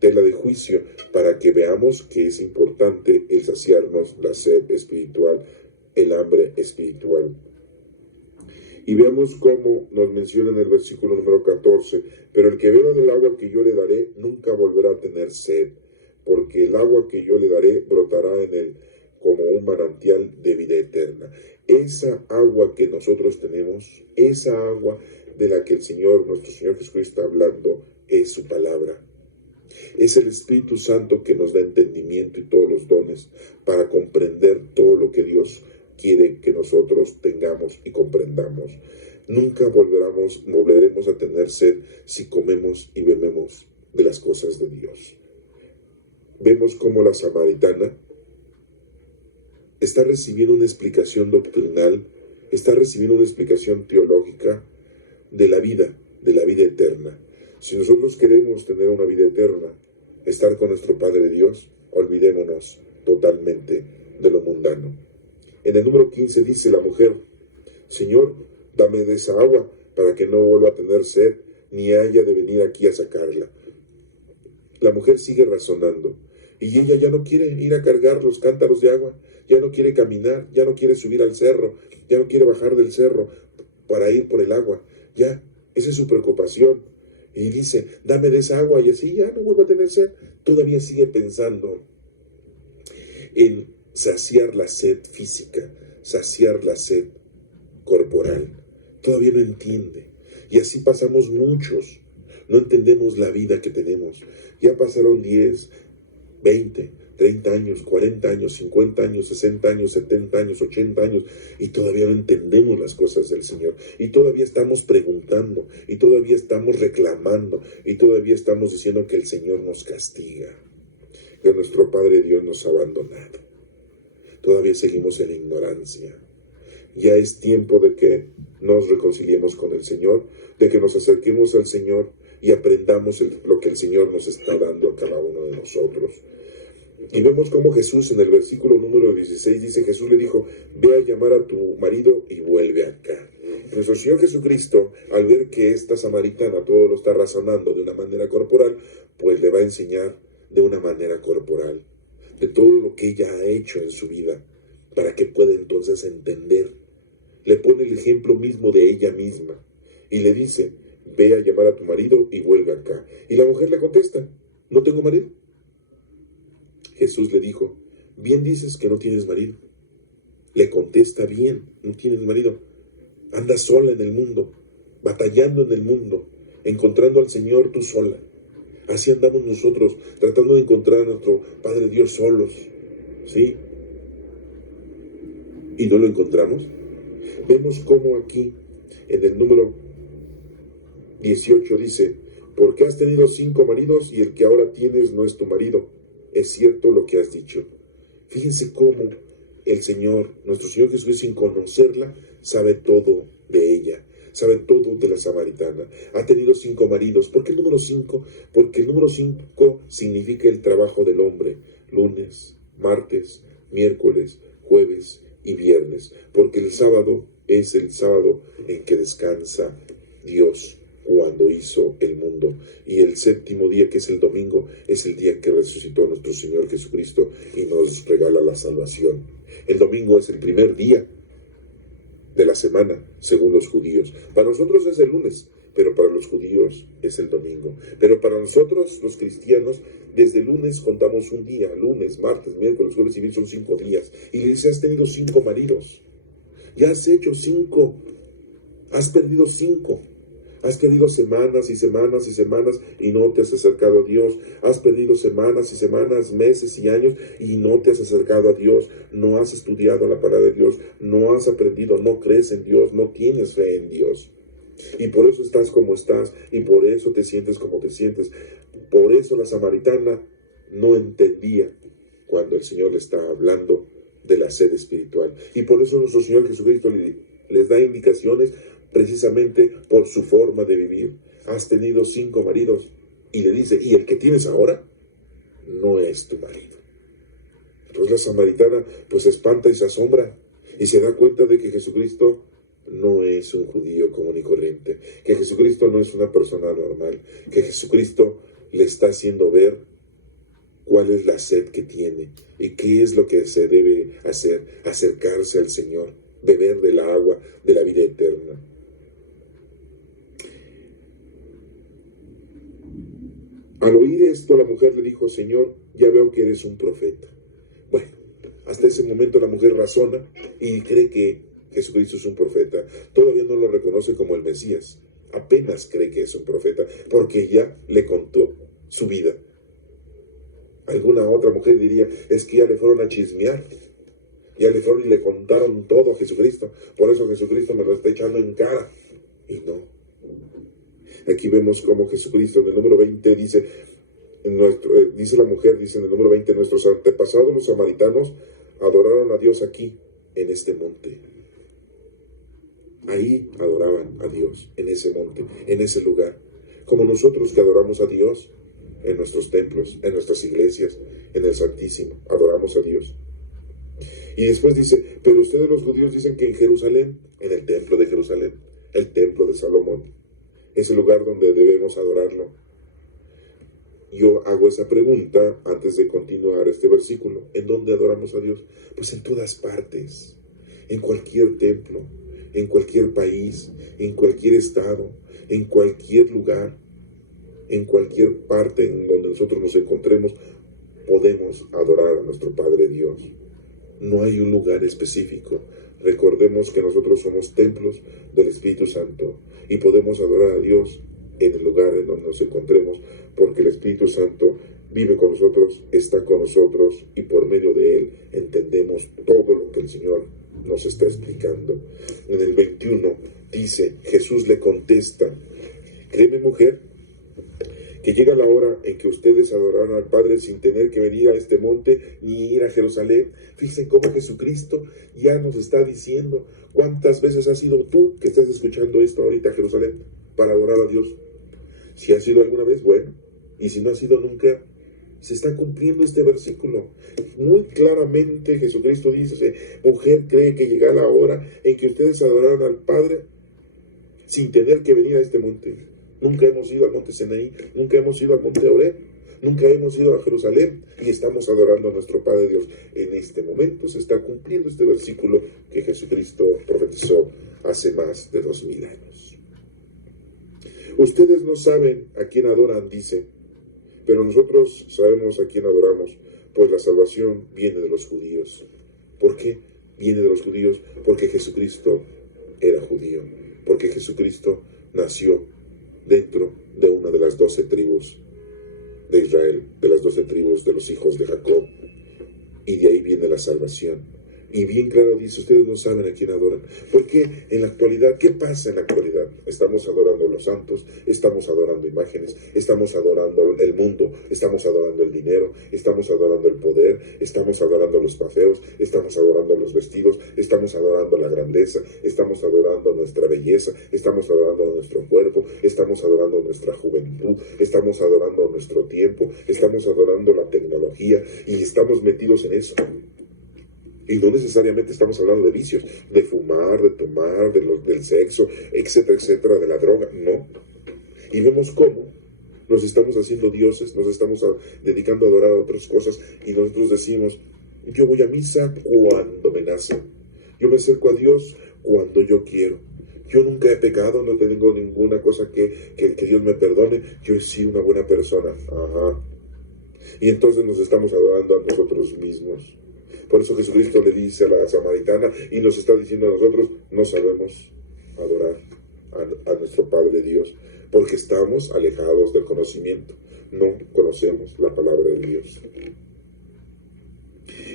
tela de juicio para que veamos que es importante el saciarnos la sed espiritual, el hambre espiritual. Y veamos cómo nos menciona en el versículo número 14, pero el que beba del agua que yo le daré nunca volverá a tener sed, porque el agua que yo le daré brotará en él como un manantial de vida eterna. Esa agua que nosotros tenemos, esa agua de la que el Señor, nuestro Señor Jesucristo está hablando, es su palabra. Es el Espíritu Santo que nos da entendimiento y todos los dones para comprender todo lo que Dios quiere que nosotros tengamos y comprendamos. Nunca volveremos a tener sed si comemos y bebemos de las cosas de Dios. Vemos cómo la samaritana está recibiendo una explicación doctrinal, está recibiendo una explicación teológica de la vida eterna. Si nosotros queremos tener una vida eterna, estar con nuestro Padre Dios, olvidémonos totalmente de lo mundano. En el número 15 dice la mujer, Señor, dame de esa agua para que no vuelva a tener sed, ni haya de venir aquí a sacarla. La mujer sigue razonando y ella ya no quiere ir a cargar los cántaros de agua, ya no quiere caminar, ya no quiere subir al cerro, ya no quiere bajar del cerro para ir por el agua. Ya, esa es su preocupación. Y dice, dame de esa agua y así ya no vuelvo a tener sed. Todavía sigue pensando en saciar la sed física, saciar la sed corporal. Todavía no entiende. Y así pasamos muchos. No entendemos la vida que tenemos. Ya pasaron 10, 20, 30 años, 40 años, 50 años, 60 años, 70 años, 80 años, y todavía no entendemos las cosas del Señor. Y todavía estamos preguntando, y todavía estamos reclamando, y todavía estamos diciendo que el Señor nos castiga, que nuestro Padre Dios nos ha abandonado. Todavía seguimos en la ignorancia. Ya es tiempo de que nos reconciliemos con el Señor, de que nos acerquemos al Señor y aprendamos lo que el Señor nos está dando a cada uno de nosotros. Y vemos cómo Jesús en el versículo número 16 dice, Jesús le dijo, ve a llamar a tu marido y vuelve acá. Nuestro Señor Jesucristo, al ver que esta samaritana todo lo está razonando de una manera corporal, pues le va a enseñar de una manera corporal, de todo lo que ella ha hecho en su vida, para que pueda entonces entender. Le pone el ejemplo mismo de ella misma y le dice, ve a llamar a tu marido y vuelve acá. Y la mujer le contesta, no tengo marido. Jesús le dijo, bien dices que no tienes marido. Le contesta, bien, no tienes marido. Andas sola en el mundo, batallando en el mundo, encontrando al Señor tú sola. Así andamos nosotros, tratando de encontrar a nuestro Padre Dios solos, ¿sí? y no lo encontramos. Vemos cómo aquí, en el número 18 dice, porque has tenido 5 maridos y el que ahora tienes no es tu marido. Es cierto lo que has dicho. Fíjense cómo el Señor, nuestro Señor Jesucristo, sin conocerla, sabe todo de ella, sabe todo de la samaritana. Ha tenido 5 maridos. ¿Por qué el número 5? Porque el número 5 significa el trabajo del hombre. Lunes, martes, miércoles, jueves y viernes. Porque el sábado es el sábado en que descansa Dios cuando hizo el mundo. Y el séptimo día, que es el domingo, es el día que resucitó nuestro Señor Jesucristo y nos regala la salvación. El domingo es el primer día de la semana, según los judíos. Para nosotros es el lunes, pero para los judíos es el domingo. Pero para nosotros, los cristianos, desde el lunes contamos un día. Lunes, martes, miércoles, jueves y viernes son 5 días. Y le dice, has tenido 5 maridos. Ya has hecho 5. Has perdido 5. Has perdido semanas y semanas y semanas y no te has acercado a Dios. Has perdido semanas y semanas, meses y años y no te has acercado a Dios. No has estudiado la palabra de Dios. No has aprendido, no crees en Dios, no tienes fe en Dios. Y por eso estás como estás y por eso te sientes como te sientes. Por eso la samaritana no entendía cuando el Señor le estaba hablando de la sed espiritual. Y por eso nuestro Señor Jesucristo les da indicaciones precisamente por su forma de vivir. Has tenido 5 maridos. Y le dice, y el que tienes ahora no es tu marido. Entonces la samaritana pues se espanta y se asombra y se da cuenta de que Jesucristo no es un judío común y corriente, que Jesucristo no es una persona normal, que Jesucristo le está haciendo ver cuál es la sed que tiene y qué es lo que se debe hacer: acercarse al Señor, beber del agua de la vida eterna. Al oír esto, la mujer le dijo: Señor, ya veo que eres un profeta. Bueno, hasta ese momento la mujer razona y cree que Jesucristo es un profeta. Todavía no lo reconoce como el Mesías. Apenas cree que es un profeta, porque ya le contó su vida. Alguna otra mujer diría: es que ya le fueron a chismear. Ya le fueron y le contaron todo a Jesucristo. Por eso Jesucristo me lo está echando en cara. Y no. Aquí vemos cómo Jesucristo en el número 20 dice, dice la mujer, dice en el número 20, nuestros antepasados los samaritanos adoraron a Dios aquí, en este monte. Ahí adoraban a Dios, en ese monte, en ese lugar. Como nosotros que adoramos a Dios en nuestros templos, en nuestras iglesias, en el Santísimo, adoramos a Dios. Y después dice, pero ustedes los judíos dicen que en Jerusalén, en el templo de Jerusalén, el templo de Salomón, es el lugar donde debemos adorarlo. Yo hago esa pregunta antes de continuar este versículo. ¿En dónde adoramos a Dios? Pues en todas partes, en cualquier templo, en cualquier país, en cualquier estado, en cualquier lugar, en cualquier parte en donde nosotros nos encontremos, podemos adorar a nuestro Padre Dios. No hay un lugar específico. Recordemos que nosotros somos templos del Espíritu Santo y podemos adorar a Dios en el lugar en donde nos encontremos, porque el Espíritu Santo vive con nosotros, está con nosotros y por medio de Él entendemos todo lo que el Señor nos está explicando. En el 21 dice, Jesús le contesta, créeme mujer, que llega la hora en que ustedes adorarán al Padre sin tener que venir a este monte ni ir a Jerusalén. Fíjense cómo Jesucristo ya nos está diciendo cuántas veces has ido tú que estás escuchando esto ahorita a Jerusalén para adorar a Dios. Si has ido alguna vez, bueno, y si no has ido nunca, se está cumpliendo este versículo. Muy claramente Jesucristo dice, mujer, cree que llega la hora en que ustedes adorarán al Padre sin tener que venir a este monte. Nunca hemos ido al monte Sinaí, nunca hemos ido al monte Oreb, nunca hemos ido a Jerusalén y estamos adorando a nuestro Padre Dios. En este momento se está cumpliendo este versículo que Jesucristo profetizó hace más de 2000 años. Ustedes no saben a quién adoran, dice, pero nosotros sabemos a quién adoramos, pues la salvación viene de los judíos. ¿Por qué viene de los judíos? Porque Jesucristo era judío, porque Jesucristo nació dentro de una de las 12 tribus de Israel, de las 12 tribus de los hijos de Jacob, y de ahí viene la salvación. Y bien claro dice, ustedes no saben a quién adoran. Porque en la actualidad, ¿qué pasa en la actualidad? Estamos adorando a los santos, estamos adorando imágenes, estamos adorando el mundo, estamos adorando el dinero, estamos adorando el poder, estamos adorando los paseos, estamos adorando los vestidos, estamos adorando la grandeza, estamos adorando nuestra belleza, estamos adorando nuestro cuerpo, estamos adorando nuestra juventud, estamos adorando nuestro tiempo, estamos adorando la tecnología y estamos metidos en eso. Y no necesariamente estamos hablando de vicios, de fumar, de tomar, del sexo, etcétera, etcétera, de la droga, no. Y vemos cómo nos estamos haciendo dioses, nos estamos dedicando a adorar a otras cosas y nosotros decimos, yo voy a misa cuando me nace, yo me acerco a Dios cuando yo quiero. Yo nunca he pecado, no tengo ninguna cosa que Dios me perdone, yo he sido una buena persona. Ajá. Y entonces nos estamos adorando a nosotros mismos. Por eso Jesucristo le dice a la samaritana y nos está diciendo a nosotros, no sabemos adorar a nuestro Padre Dios, porque estamos alejados del conocimiento, no conocemos la palabra de Dios.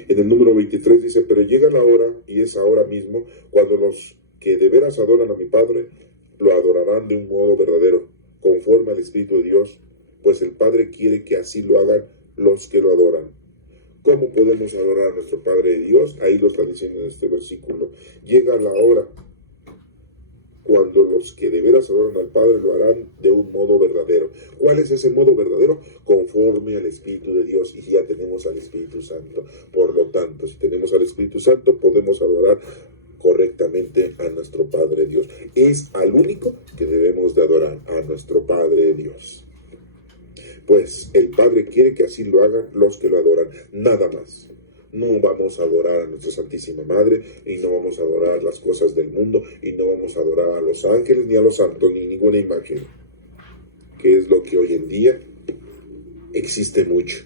En el número 23 dice, pero llega la hora, y es ahora mismo, cuando los que de veras adoran a mi Padre, lo adorarán de un modo verdadero, conforme al Espíritu de Dios, pues el Padre quiere que así lo hagan los que lo adoran. ¿Cómo podemos adorar a nuestro Padre Dios? Ahí lo está diciendo en este versículo. Llega la hora cuando los que de veras adoran al Padre lo harán de un modo verdadero. ¿Cuál es ese modo verdadero? Conforme al Espíritu de Dios. Y ya tenemos al Espíritu Santo. Por lo tanto, si tenemos al Espíritu Santo, podemos adorar correctamente a nuestro Padre Dios. Es al único que debemos de adorar, a nuestro Padre Dios. Pues el Padre quiere que así lo hagan los que lo adoran, nada más. No vamos a adorar a nuestra Santísima Madre y no vamos a adorar las cosas del mundo y no vamos a adorar a los ángeles ni a los santos ni ninguna imagen, que es lo que hoy en día existe mucho.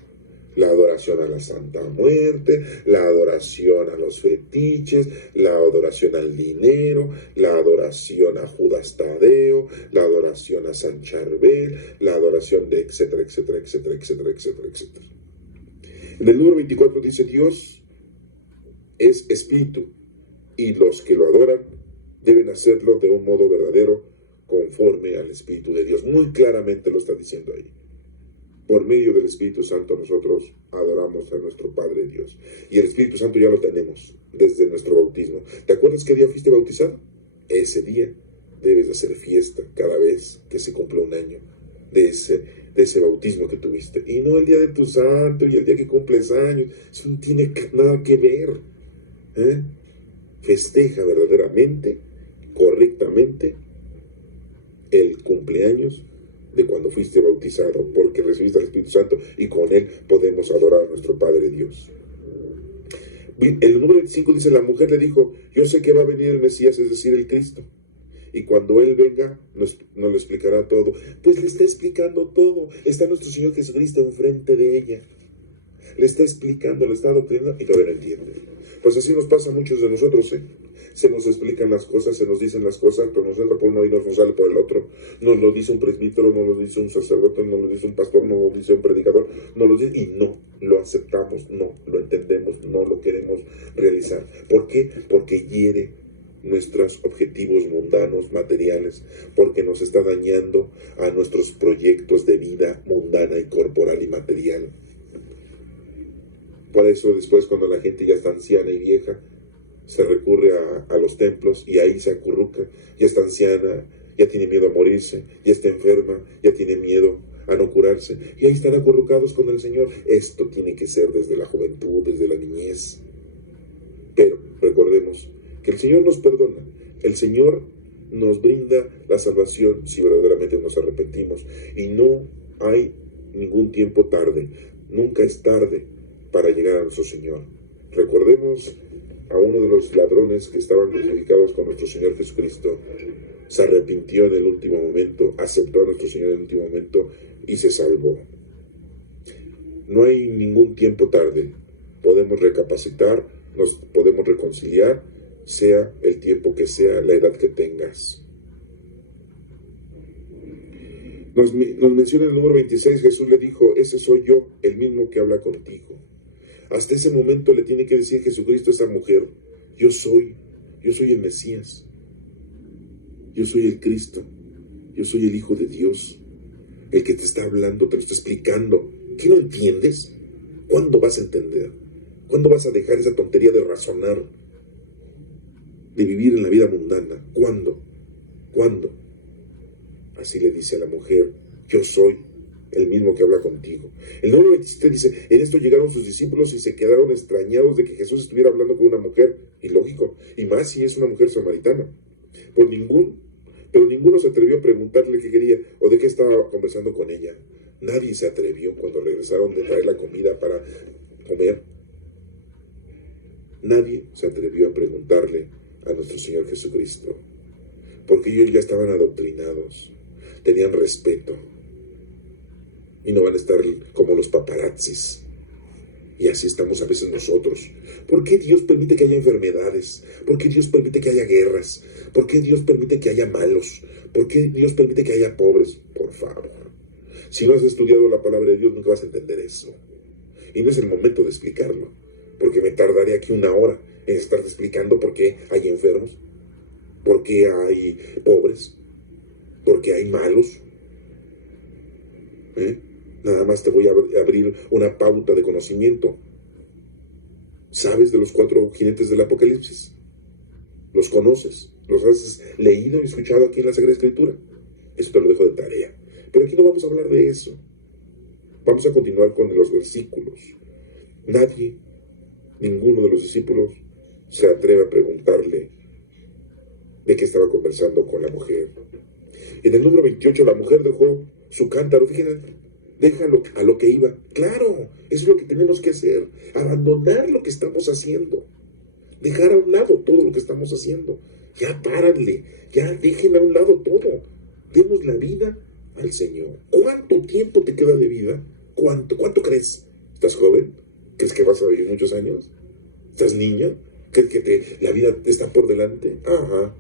La adoración a la Santa Muerte, la adoración a los fetiches, la adoración al dinero, la adoración a Judas Tadeo, la adoración a San Charbel, la adoración de etcétera, etcétera, etcétera, etcétera, etcétera, etcétera. En el número 24 dice, Dios es espíritu y los que lo adoran deben hacerlo de un modo verdadero conforme al Espíritu de Dios. Muy claramente lo está diciendo ahí. Por medio del Espíritu Santo nosotros adoramos a nuestro Padre Dios. Y el Espíritu Santo ya lo tenemos desde nuestro bautismo. ¿Te acuerdas qué día fuiste bautizado? Ese día debes de hacer fiesta cada vez que se cumple un año de ese bautismo que tuviste. Y no el día de tu santo y el día que cumples años. Eso no tiene nada que ver. Festeja verdaderamente, correctamente, el cumpleaños de cuando fuiste bautizado, porque recibiste al Espíritu Santo y con él podemos adorar a nuestro Padre Dios. El número 25 dice, la mujer le dijo, yo sé que va a venir el Mesías, es decir, el Cristo, y cuando él venga nos lo explicará todo. Pues le está explicando todo, está nuestro Señor Jesucristo enfrente de ella, le está explicando, le está adoctrinando y todavía no entiende. Pues así nos pasa a muchos de nosotros, se nos explican las cosas, se nos dicen las cosas, pero nos entra por un oído, nos sale por el otro. Nos lo dice un presbítero, nos lo dice un sacerdote, nos lo dice un pastor, nos lo dice un predicador, nos lo dice y no lo aceptamos, no lo entendemos, no lo queremos realizar. ¿Por qué? Porque hiere nuestros objetivos mundanos, materiales, porque nos está dañando a nuestros proyectos de vida mundana y corporal y material. Por eso después, cuando la gente ya está anciana y vieja, se recurre a los templos y ahí se acurruca, ya está anciana, ya tiene miedo a morirse, ya está enferma, ya tiene miedo a no curarse, y ahí están acurrucados con el Señor. Esto tiene que ser desde la juventud, desde la niñez. Pero recordemos que el Señor nos perdona, el Señor nos brinda la salvación si verdaderamente nos arrepentimos, y no hay ningún tiempo tarde, nunca es tarde para llegar a nuestro Señor. Recordemos a uno de los ladrones que estaban crucificados con nuestro Señor Jesucristo. Se arrepintió en el último momento, aceptó a nuestro Señor en el último momento y se salvó. No hay ningún tiempo tarde. Podemos recapacitar, nos podemos reconciliar, sea el tiempo que sea, la edad que tengas. Nos menciona el número 26, Jesús le dijo, ese soy yo, el mismo que habla contigo. Hasta ese momento le tiene que decir Jesucristo a esa mujer, yo soy el Mesías, yo soy el Cristo, yo soy el Hijo de Dios, el que te está hablando, te lo está explicando. ¿Qué no entiendes? ¿Cuándo vas a entender? ¿Cuándo vas a dejar esa tontería de razonar, de vivir en la vida mundana? ¿Cuándo? ¿Cuándo? Así le dice a la mujer, yo soy el mismo que habla contigo. El número 27 dice, en esto llegaron sus discípulos y se quedaron extrañados de que Jesús estuviera hablando con una mujer, y lógico, y más si es una mujer samaritana. Pero ninguno se atrevió a preguntarle qué quería o de qué estaba conversando con ella. Nadie se atrevió cuando regresaron de traer la comida para comer. Nadie se atrevió a preguntarle a nuestro Señor Jesucristo, porque ellos ya estaban adoctrinados, tenían respeto, y no van a estar como los paparazzis. Y así estamos a veces nosotros. ¿Por qué Dios permite que haya enfermedades? ¿Por qué Dios permite que haya guerras? ¿Por qué Dios permite que haya malos? ¿Por qué Dios permite que haya pobres? Por favor. Si no has estudiado la palabra de Dios, nunca vas a entender eso. Y no es el momento de explicarlo, porque me tardaré aquí 1 hora en estar explicando por qué hay enfermos, por qué hay pobres, por qué hay malos. Nada más te voy a abrir una pauta de conocimiento. ¿Sabes de los 4 jinetes del Apocalipsis? ¿Los conoces? ¿Los has leído y escuchado aquí en la Sagrada Escritura? Eso te lo dejo de tarea. Pero aquí no vamos a hablar de eso. Vamos a continuar con los versículos. Nadie, ninguno de los discípulos, se atreve a preguntarle de qué estaba conversando con la mujer. En el número 28, la mujer dejó su cántaro. Fíjense, déjalo a lo que iba. Claro, eso es lo que tenemos que hacer. Abandonar lo que estamos haciendo. Dejar a un lado todo lo que estamos haciendo. Ya páranle. Ya dejen a un lado todo. Demos la vida al Señor. ¿Cuánto tiempo te queda de vida? ¿Cuánto? ¿Cuánto crees? ¿Estás joven? ¿Crees que vas a vivir muchos años? ¿Estás niña? ¿Crees que la vida está por delante? Ajá.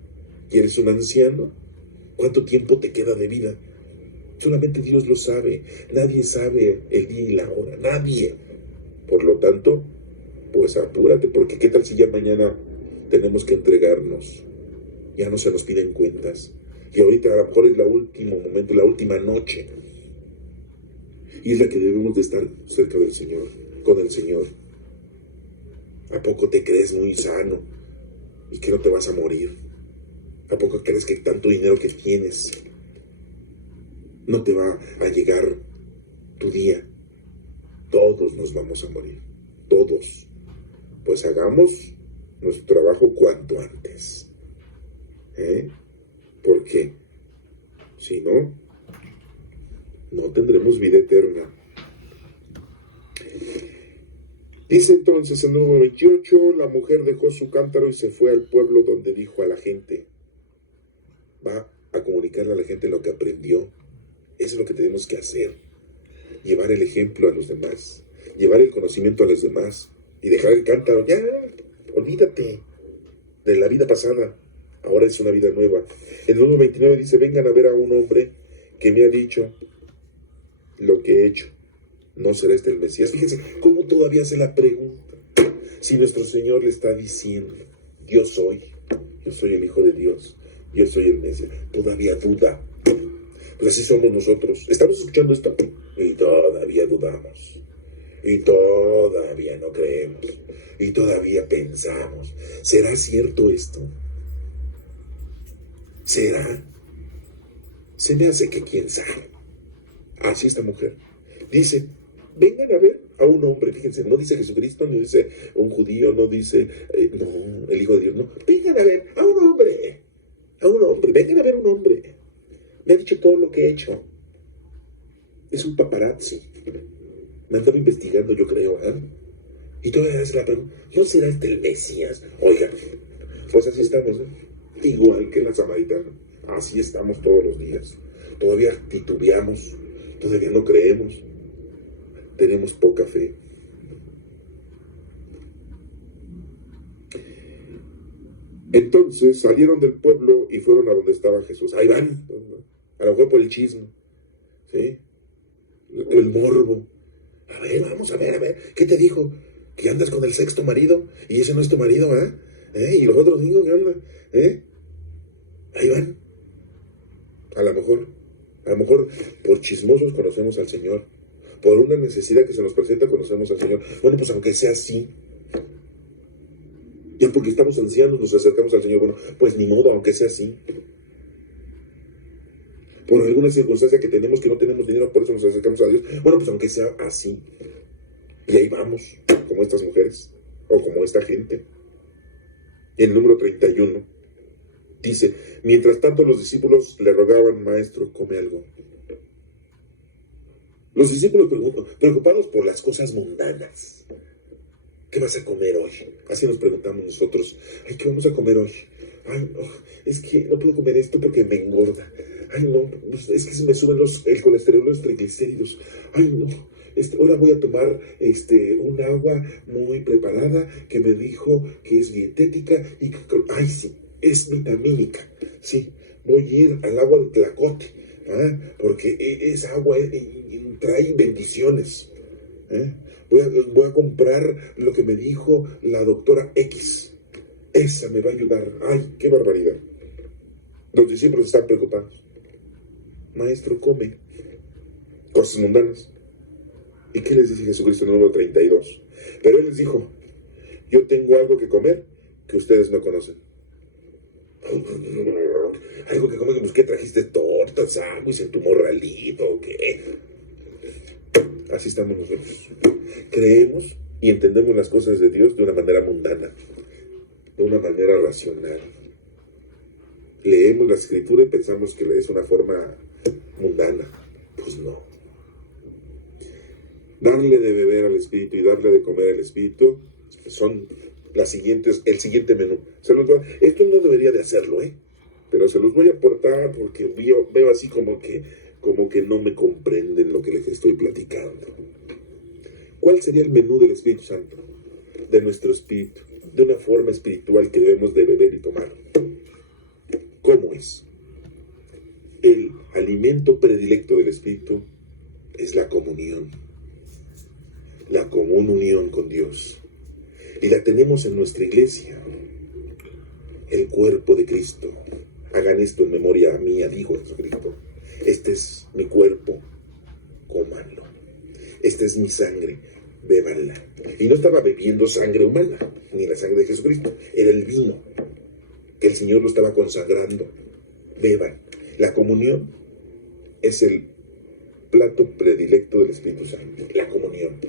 ¿Y eres un anciano? ¿Cuánto tiempo te queda de vida? Solamente Dios lo sabe. Nadie sabe el día y la hora. Nadie. Por lo tanto, pues apúrate, porque ¿qué tal si ya mañana tenemos que entregarnos? Ya no se nos piden cuentas. Y ahorita a lo mejor es el último momento, la última noche. Y es la que debemos de estar cerca del Señor, con el Señor. ¿A poco te crees muy sano y que no te vas a morir? ¿A poco crees que tanto dinero que tienes no te va a llegar tu día? Todos nos vamos a morir, todos. Pues hagamos nuestro trabajo cuanto antes. Porque si no, no tendremos vida eterna. Dice entonces en el número 28, la mujer dejó su cántaro y se fue al pueblo donde dijo a la gente. Va a comunicarle a la gente lo que aprendió. Eso es lo que tenemos que hacer. Llevar el ejemplo a los demás. Llevar el conocimiento a los demás. Y dejar el cántaro. Ya, olvídate de la vida pasada. Ahora es una vida nueva. En el número 29 dice, vengan a ver a un hombre que me ha dicho lo que he hecho. ¿No será este el Mesías? Fíjense cómo todavía hace la pregunta. Si nuestro Señor le está diciendo, yo soy el Hijo de Dios, yo soy el Mesías, todavía duda. Pues así somos nosotros. Estamos escuchando esto y todavía dudamos. Y todavía no creemos. Y todavía pensamos, ¿será cierto esto? ¿Será? Se me hace que quién sabe. Así esta mujer dice, vengan a ver a un hombre. Fíjense, no dice Jesucristo, no dice un judío, no dice no, el Hijo de Dios, no. Vengan a ver a un hombre. Vengan a ver un hombre. Me ha dicho todo lo que he hecho. Es un paparazzi. Me andaba investigando, yo creo, y todavía hace la pregunta, ¿no será este el Mesías? Oigan, pues así estamos, igual que la samaritana. Así estamos todos los días. Todavía titubeamos, todavía no creemos. Tenemos poca fe. Entonces salieron del pueblo y fueron a donde estaba Jesús. Ahí van, a lo mejor por el chisme, ¿sí? El morbo. A ver, vamos a ver, ¿qué te dijo? que andas con el sexto marido y ese no es tu marido, ¿ah? Y los otros cinco, ¿qué onda? Ahí van. A lo mejor por chismosos conocemos al Señor. Por una necesidad que se nos presenta conocemos al Señor. Bueno, pues aunque sea así. Ya porque estamos ancianos nos acercamos al Señor. Bueno, pues ni modo, aunque sea así. Por alguna circunstancia que tenemos, que no tenemos dinero, por eso nos acercamos a Dios. Bueno, pues aunque sea así. Y ahí vamos, como estas mujeres, o como esta gente. En el número 31, dice, mientras tanto los discípulos le rogaban, maestro, come algo. Los discípulos preocupados por las cosas mundanas. ¿Qué vas a comer hoy? Así nos preguntamos nosotros. Ay, ¿qué vamos a comer hoy? Ay, no, es que no puedo comer esto porque me engorda. Ay, no, es que se me suben el colesterol, los triglicéridos. Ay, no, ahora voy a tomar un agua muy preparada que me dijo que es dietética y que, ay, sí, es vitamínica. Sí, voy a ir al agua de Tlacote, porque esa agua trae bendiciones. Voy a comprar lo que me dijo la doctora X. Esa me va a ayudar. ¡Ay, qué barbaridad! Los discípulos están preocupados. Maestro, come. Cosas mundanas. ¿Y qué les dice Jesucristo en el número 32? Pero Él les dijo, yo tengo algo que comer que ustedes no conocen. Algo que comer, pues, ¿qué trajiste? ¿Tortas, sándwich en tu morralito o qué? Así estamos nosotros. Creemos y entendemos las cosas de Dios de una manera mundana, de una manera racional. Leemos la Escritura y pensamos que es una forma mundana. Pues no. Darle de beber al Espíritu y darle de comer al Espíritu son el siguiente menú. Esto no debería de hacerlo, pero se los voy a aportar porque veo así como que no me comprenden lo que les estoy platicando. ¿Cuál sería el menú del Espíritu Santo? De nuestro espíritu, de una forma espiritual que debemos de beber y tomar. ¿Cómo es? El alimento predilecto del Espíritu es la comunión. La común unión con Dios. Y la tenemos en nuestra iglesia. El cuerpo de Cristo. Hagan esto en memoria mía, dijo Jesucristo. Este es mi cuerpo, cómanlo. Esta es mi sangre, bébanla. Y no estaba bebiendo sangre humana, ni la sangre de Jesucristo. Era el vino, que el Señor lo estaba consagrando. Beban. La comunión es el plato predilecto del Espíritu Santo. La comunión.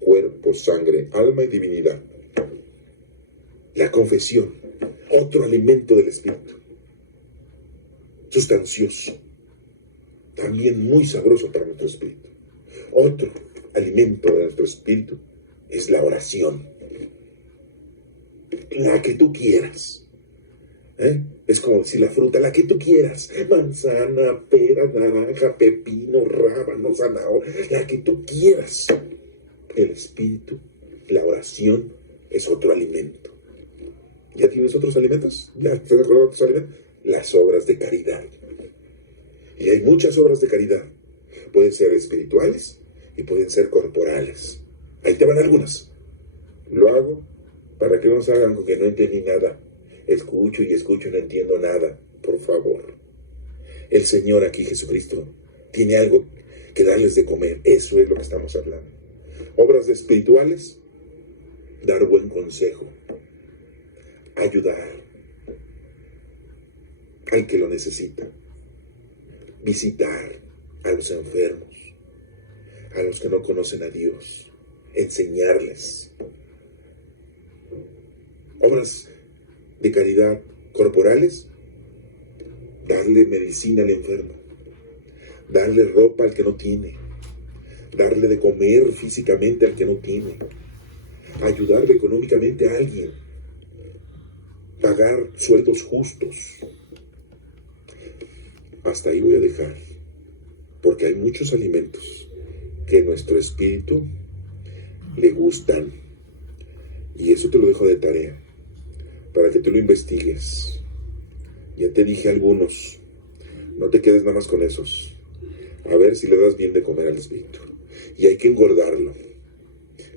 Cuerpo, sangre, alma y divinidad. La confesión. Otro alimento del Espíritu. Sustancioso. También muy sabroso para nuestro espíritu. Otro alimento de nuestro espíritu es la oración. La que tú quieras. Es como decir la fruta, la que tú quieras. Manzana, pera, naranja, pepino, rábano, zanahoria. La que tú quieras. El espíritu, la oración, es otro alimento. ¿Ya tienes otros alimentos? ¿Ya te has acordado de otros alimentos? Las obras de caridad. Y hay muchas obras de caridad. Pueden ser espirituales y pueden ser corporales. Ahí te van algunas. Lo hago para que no se hagan con que no entendí nada. Escucho y escucho y no entiendo nada. Por favor. El Señor aquí, Jesucristo, tiene algo que darles de comer. Eso es lo que estamos hablando. Obras espirituales, dar buen consejo, ayudar al que lo necesita, visitar a los enfermos, a los que no conocen a Dios, enseñarles. Obras de caridad corporales, darle medicina al enfermo, darle ropa al que no tiene, darle de comer físicamente al que no tiene, ayudarle económicamente a alguien, pagar sueldos justos. Hasta ahí voy a dejar, porque hay muchos alimentos que nuestro espíritu le gustan, y eso te lo dejo de tarea, para que tú lo investigues. Ya te dije algunos, no te quedes nada más con esos. A ver si le das bien de comer al espíritu. Y hay que engordarlo.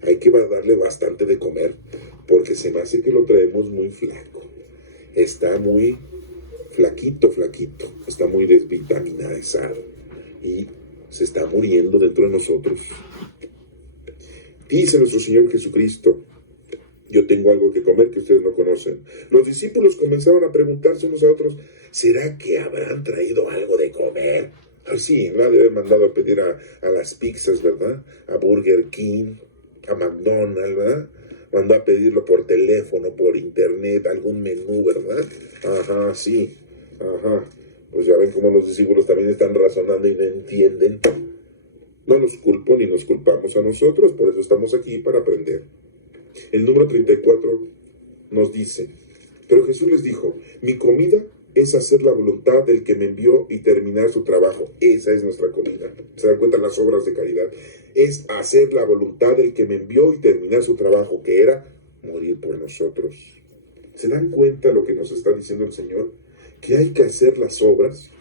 hay que darle bastante de comer, porque se me hace que lo traemos muy flaco. Está muy flaquito, está muy desvitaminizado y se está muriendo dentro de nosotros. Dice nuestro Señor Jesucristo: yo tengo algo que comer que ustedes no conocen. Los discípulos comenzaron a preguntarse unos a otros: ¿será que habrán traído algo de comer? Ay, sí, la de haber mandado a pedir a las pizzas, ¿verdad? A Burger King, a McDonald's, ¿verdad? Mandó a pedirlo por teléfono, por internet, algún menú, ¿verdad? Ajá, sí, ajá. Pues ya ven cómo los discípulos también están razonando y no entienden. No los culpo ni nos culpamos a nosotros, por eso estamos aquí, para aprender. El número 34 nos dice: pero Jesús les dijo, mi comida es hacer la voluntad del que me envió y terminar su trabajo. Esa es nuestra comida. ¿Se dan cuenta? Las obras de caridad es hacer la voluntad del que me envió y terminar su trabajo, que era morir por nosotros. ¿Se dan cuenta lo que nos está diciendo el Señor? Que hay que hacer las obras.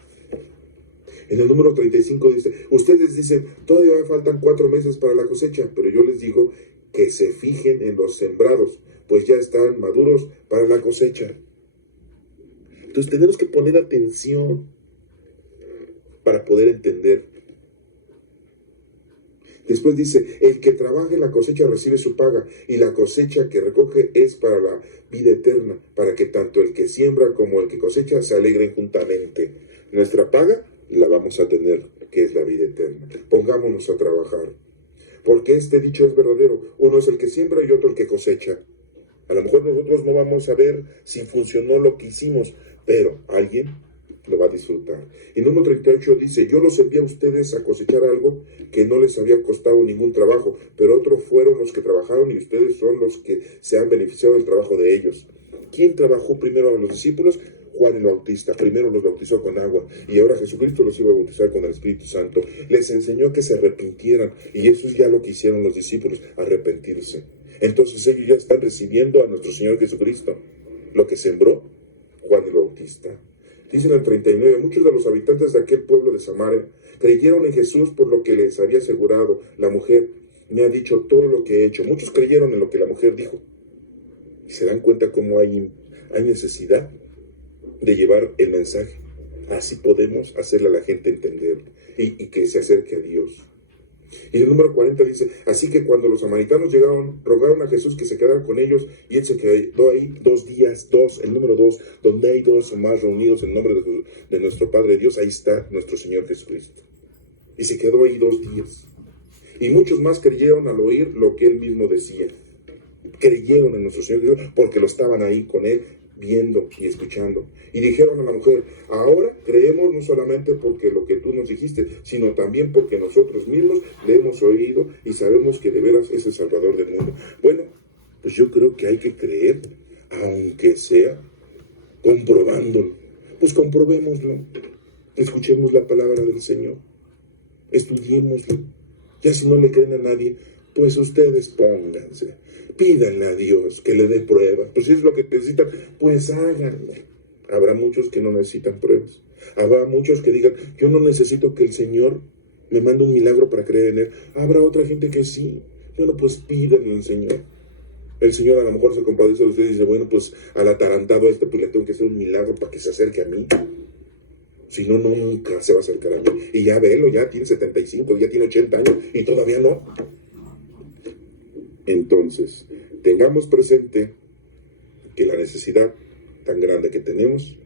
En el número 35 dice: ustedes dicen, todavía faltan 4 meses para la cosecha, pero yo les digo que se fijen en los sembrados, pues ya están maduros para la cosecha. Entonces tenemos que poner atención para poder entender. Después dice: el que trabaja en la cosecha recibe su paga, y la cosecha que recoge es para la vida eterna, para que tanto el que siembra como el que cosecha se alegren juntamente. Nuestra paga la vamos a tener, que es la vida eterna. Pongámonos a trabajar, porque este dicho es verdadero: uno es el que siembra y otro el que cosecha. A lo mejor nosotros no vamos a ver si funcionó lo que hicimos, pero alguien lo va a disfrutar. Y número 38 dice: yo los envié a ustedes a cosechar algo que no les había costado ningún trabajo, pero otros fueron los que trabajaron y ustedes son los que se han beneficiado del trabajo de ellos. ¿Quién trabajó primero a los discípulos? Juan el Bautista. Primero los bautizó con agua y ahora Jesucristo los iba a bautizar con el Espíritu Santo. Les enseñó que se arrepintieran, y eso es ya lo que hicieron los discípulos, arrepentirse. Entonces ellos ya están recibiendo a nuestro Señor Jesucristo. Lo que sembró Juan el Bautista. Dice en el 39: muchos de los habitantes de aquel pueblo de Samaria creyeron en Jesús por lo que les había asegurado la mujer. Me ha dicho todo lo que he hecho. Muchos creyeron en lo que la mujer dijo. Y se dan cuenta cómo hay necesidad de llevar el mensaje. Así podemos hacerle a la gente entender y que se acerque a Dios. Y el número 40 dice: así que cuando los samaritanos llegaron, rogaron a Jesús que se quedara con ellos, y él se quedó ahí 2 días. El número 2, donde hay 2 o más reunidos en nombre de nuestro Padre Dios, ahí está nuestro Señor Jesucristo. Y se quedó ahí 2 días. Y muchos más creyeron al oír lo que él mismo decía. Creyeron en nuestro Señor Jesucristo porque lo estaban ahí con él, viendo y escuchando. Y dijeron a la mujer: ahora creemos no solamente porque lo que tú nos dijiste, sino también porque nosotros mismos le hemos oído y sabemos que de veras es el Salvador del mundo. Bueno, pues yo creo que hay que creer, aunque sea comprobándolo. Pues comprobémoslo. Escuchemos la palabra del Señor. Estudiémoslo. Ya si no le creen a nadie, pues ustedes pónganse. Pídanle a Dios que le dé pruebas. Pues si es lo que necesitan, pues háganlo. Habrá muchos que no necesitan pruebas. Habrá muchos que digan: yo no necesito que el Señor me mande un milagro para creer en Él. Habrá otra gente que sí. Bueno, pues pídanle al Señor. El Señor a lo mejor se compadece de ustedes y dice: bueno, pues al atarantado pues le tengo que hacer un milagro para que se acerque a mí. Si no, nunca se va a acercar a mí. Y ya velo, ya tiene 75, ya tiene 80 años y todavía no. Entonces, tengamos presente que la necesidad tan grande que tenemos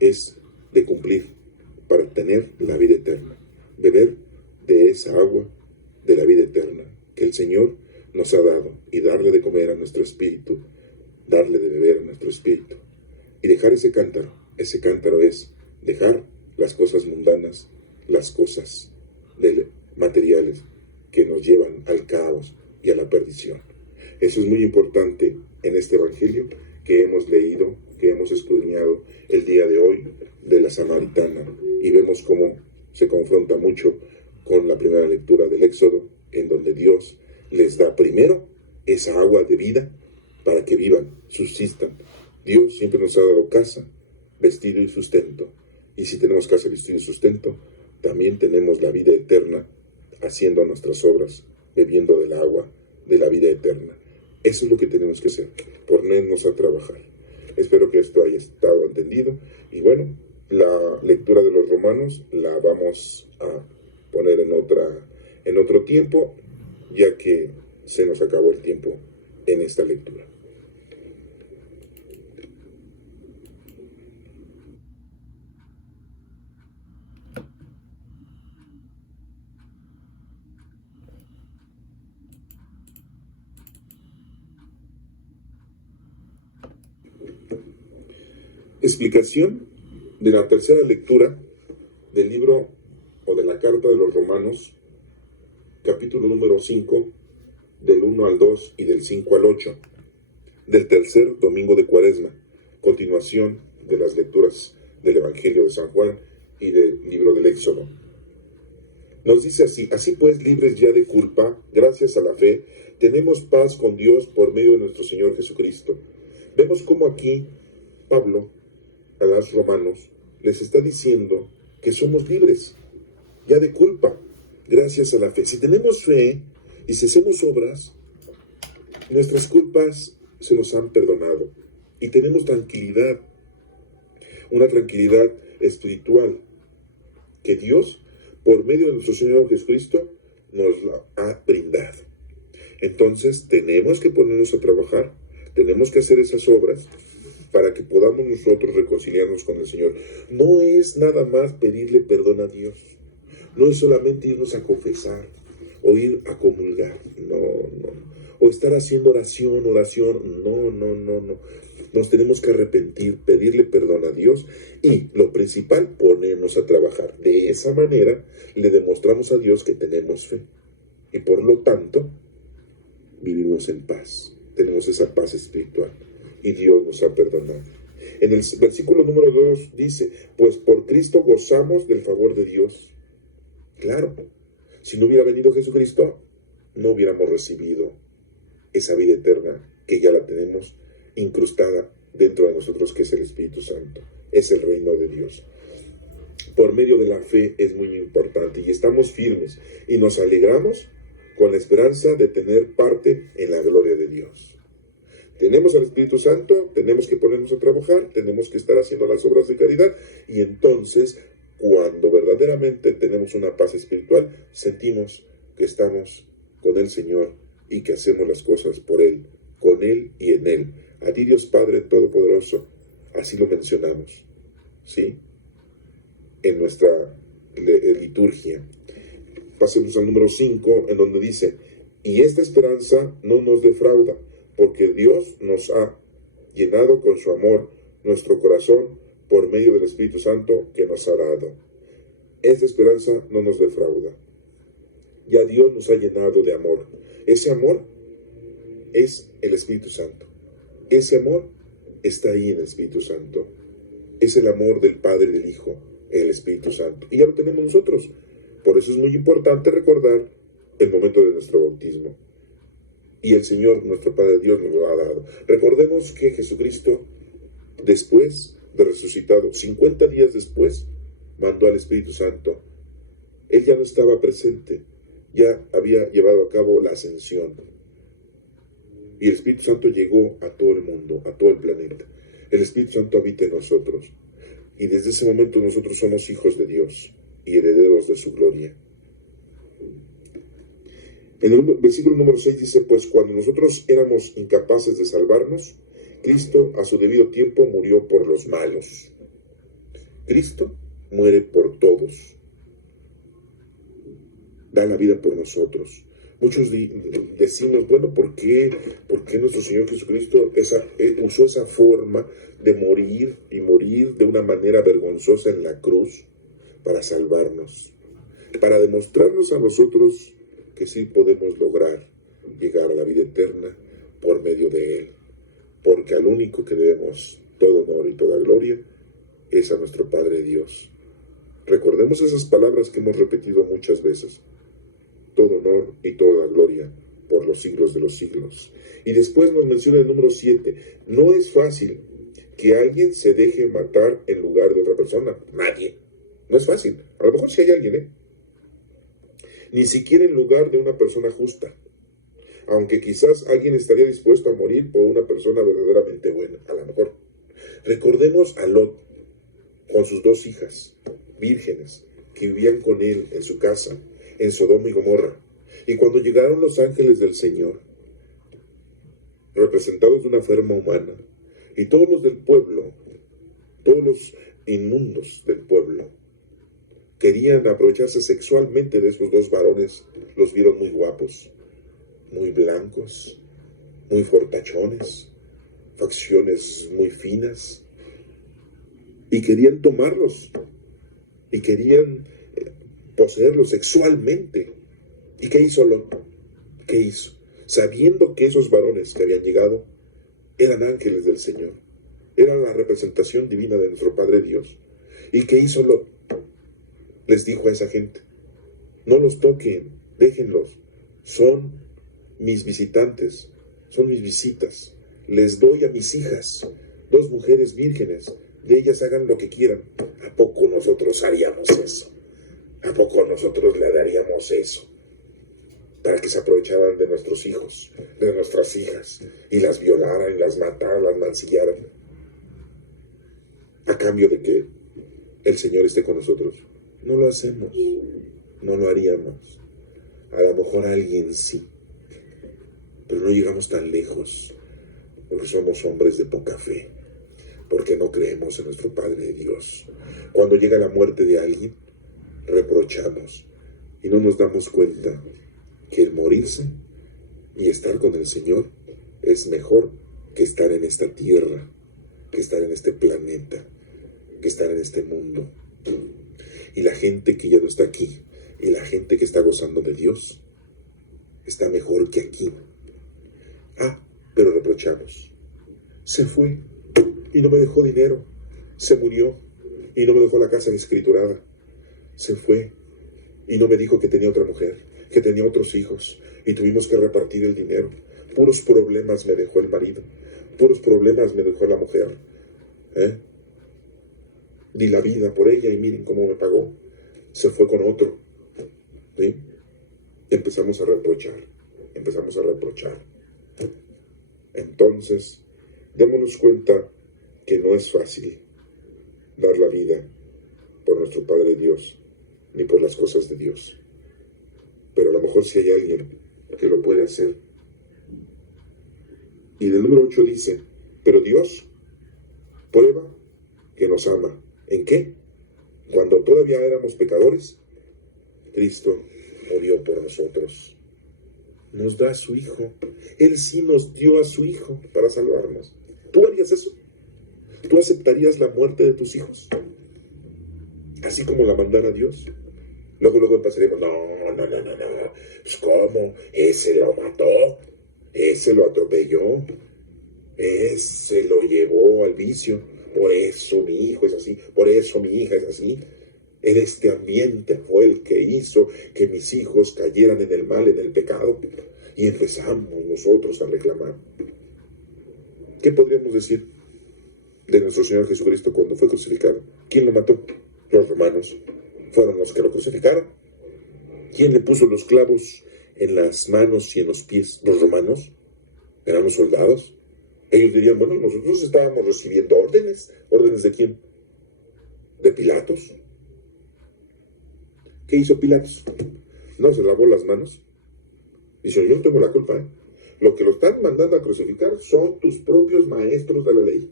es de cumplir para tener la vida eterna, beber de esa agua de la vida eterna que el Señor nos ha dado, y darle de comer a nuestro espíritu, darle de beber a nuestro espíritu, y dejar ese cántaro. Ese cántaro es dejar las cosas mundanas, las cosas materiales que nos llevan al caos y a la perdición. Eso es muy importante en este evangelio que hemos leído, que hemos escudriñado el día de hoy, de la samaritana, y vemos cómo se confronta mucho con la primera lectura del Éxodo, en donde Dios les da primero esa agua de vida para que vivan, subsistan. Dios siempre nos ha dado casa, vestido y sustento, y si tenemos casa, vestido y sustento, también tenemos la vida eterna haciendo nuestras obras, bebiendo del agua de la vida eterna. Eso es lo que tenemos que hacer, ponernos a trabajar. Espero que esto haya estado entendido. Y bueno, la lectura de los Romanos la vamos a poner en otro tiempo, ya que se nos acabó el tiempo en esta lectura. Explicación de la tercera lectura del libro o de la carta de los Romanos, capítulo número 5, del 1 al 2 y del 5 al 8, del tercer domingo de Cuaresma, continuación de las lecturas del Evangelio de San Juan y del libro del Éxodo. Nos dice así: así pues, libres ya de culpa, gracias a la fe, tenemos paz con Dios por medio de nuestro Señor Jesucristo. Vemos cómo aquí Pablo a los romanos les está diciendo que somos libres ya de culpa gracias a la fe. Si tenemos fe y si hacemos obras, nuestras culpas se nos han perdonado y tenemos tranquilidad, una tranquilidad espiritual que Dios, por medio de nuestro Señor Jesucristo, nos la ha brindado. Entonces tenemos que ponernos a trabajar, tenemos que hacer esas obras para que podamos nosotros reconciliarnos con el Señor. No es nada más pedirle perdón a Dios, no es solamente irnos a confesar o ir a comulgar, no, o estar haciendo oración, no. Nos tenemos que arrepentir, pedirle perdón a Dios y, lo principal, ponernos a trabajar. De esa manera le demostramos a Dios que tenemos fe y por lo tanto vivimos en paz, tenemos esa paz espiritual y Dios nos ha perdonado. En el versículo número 2 dice: pues por Cristo gozamos del favor de Dios. Claro, si no hubiera venido Jesucristo, no hubiéramos recibido esa vida eterna que ya la tenemos incrustada dentro de nosotros, que es el Espíritu Santo, es el reino de Dios. Por medio de la fe es muy importante y estamos firmes y nos alegramos con la esperanza de tener parte en la gloria de Dios. Tenemos al Espíritu Santo, tenemos que ponernos a trabajar, tenemos que estar haciendo las obras de caridad y entonces, cuando verdaderamente tenemos una paz espiritual, sentimos que estamos con el Señor y que hacemos las cosas por Él, con Él y en Él. A ti, Dios Padre Todopoderoso, así lo mencionamos, ¿sí? En nuestra liturgia. Pasemos al número 5, en donde dice: y esta esperanza no nos defrauda, porque Dios nos ha llenado con su amor nuestro corazón por medio del Espíritu Santo que nos ha dado. Esta esperanza no nos defrauda. Ya Dios nos ha llenado de amor. Ese amor es el Espíritu Santo. Ese amor está ahí en el Espíritu Santo. Es el amor del Padre y del Hijo, el Espíritu Santo. Y ya lo tenemos nosotros. Por eso es muy importante recordar el momento de nuestro bautismo. Y el Señor, nuestro Padre Dios, nos lo ha dado. Recordemos que Jesucristo, después de resucitado, 50 días después, mandó al Espíritu Santo. Él ya no estaba presente, ya había llevado a cabo la ascensión. Y el Espíritu Santo llegó a todo el mundo, a todo el planeta. El Espíritu Santo habita en nosotros. Y desde ese momento nosotros somos hijos de Dios y herederos de su gloria. En el versículo número 6 dice: pues cuando nosotros éramos incapaces de salvarnos, Cristo a su debido tiempo murió por los malos. Cristo muere por todos. Da la vida por nosotros. Muchos decimos: bueno, ¿por qué nuestro Señor Jesucristo usó esa forma de morir y morir de una manera vergonzosa en la cruz para salvarnos? Para demostrarnos a nosotros que sí podemos lograr llegar a la vida eterna por medio de Él. Porque al único que debemos todo honor y toda gloria es a nuestro Padre Dios. Recordemos esas palabras que hemos repetido muchas veces: todo honor y toda gloria por los siglos de los siglos. Y después nos menciona el número 7. No es fácil que alguien se deje matar en lugar de otra persona. Nadie. No es fácil. A lo mejor sí hay alguien, ni siquiera en lugar de una persona justa. aunque quizás alguien estaría dispuesto a morir por una persona verdaderamente buena, a lo mejor. Recordemos a Lot con sus 2 hijas, vírgenes, que vivían con él en su casa, en Sodoma y Gomorra. Y cuando llegaron los ángeles del Señor, representados de una forma humana, y todos los del pueblo, todos los inmundos del pueblo, querían aprovecharse sexualmente de esos 2 varones, los vieron muy guapos, muy blancos, muy fortachones, facciones muy finas, y querían tomarlos, y querían poseerlos sexualmente. ¿Y qué hizo Lot? ¿Qué hizo? Sabiendo que esos varones que habían llegado eran ángeles del Señor, eran la representación divina de nuestro Padre Dios. ¿Y qué hizo Lot? Les dijo a esa gente: no los toquen, déjenlos, son mis visitantes, son mis visitas, les doy a mis hijas, 2 mujeres vírgenes, de ellas hagan lo que quieran. ¿A poco nosotros haríamos eso? ¿A poco nosotros le daríamos eso? Para que se aprovecharan de nuestros hijos, de nuestras hijas, y las violaran, y las mataran, las mancillaran, a cambio de que el Señor esté con nosotros. No lo hacemos, no lo haríamos. A lo mejor alguien sí, pero no llegamos tan lejos, porque somos hombres de poca fe, porque no creemos en nuestro Padre Dios. Cuando llega la muerte de alguien, reprochamos y no nos damos cuenta que el morirse y estar con el Señor es mejor que estar en esta tierra, que estar en este planeta, que estar en este mundo. Y la gente que ya no está aquí, y la gente que está gozando de Dios, está mejor que aquí. Pero reprochamos. Se fue y no me dejó dinero. Se murió y no me dejó la casa escriturada. Se fue y no me dijo que tenía otra mujer, que tenía otros hijos, y tuvimos que repartir el dinero. Puros problemas me dejó el marido, puros problemas me dejó la mujer. Di la vida por ella y miren cómo me pagó. Se fue con otro. ¿Sí? Empezamos a reprochar. Entonces, démonos cuenta que no es fácil dar la vida por nuestro Padre Dios, ni por las cosas de Dios. Pero a lo mejor sí hay alguien que lo puede hacer. Y del número 8 dice: pero Dios prueba que nos ama. ¿En qué? Cuando todavía éramos pecadores, Cristo murió por nosotros. Nos da a su Hijo. Él sí nos dio a su Hijo para salvarnos. ¿Tú harías eso? ¿Tú aceptarías la muerte de tus hijos? Así como la mandara Dios. Luego empezaríamos: no. Pues ¿cómo? Ese lo mató. Ese lo atropelló. Ese lo llevó al vicio. Por eso mi hijo es así. Por eso mi hija es así. En este ambiente fue el que hizo que mis hijos cayeran en el mal, en el pecado. Y empezamos nosotros a reclamar. ¿Qué podríamos decir de nuestro Señor Jesucristo cuando fue crucificado? ¿Quién lo mató? Los romanos. Fueron los que lo crucificaron. ¿Quién le puso los clavos en las manos y en los pies? Los romanos. Eran los soldados. Ellos dirían: bueno, nosotros estábamos recibiendo órdenes. ¿Órdenes de quién? De Pilatos. ¿Qué hizo Pilatos? No, se lavó las manos. Dice: yo no tengo la culpa, Lo que lo están mandando a crucificar son tus propios maestros de la ley,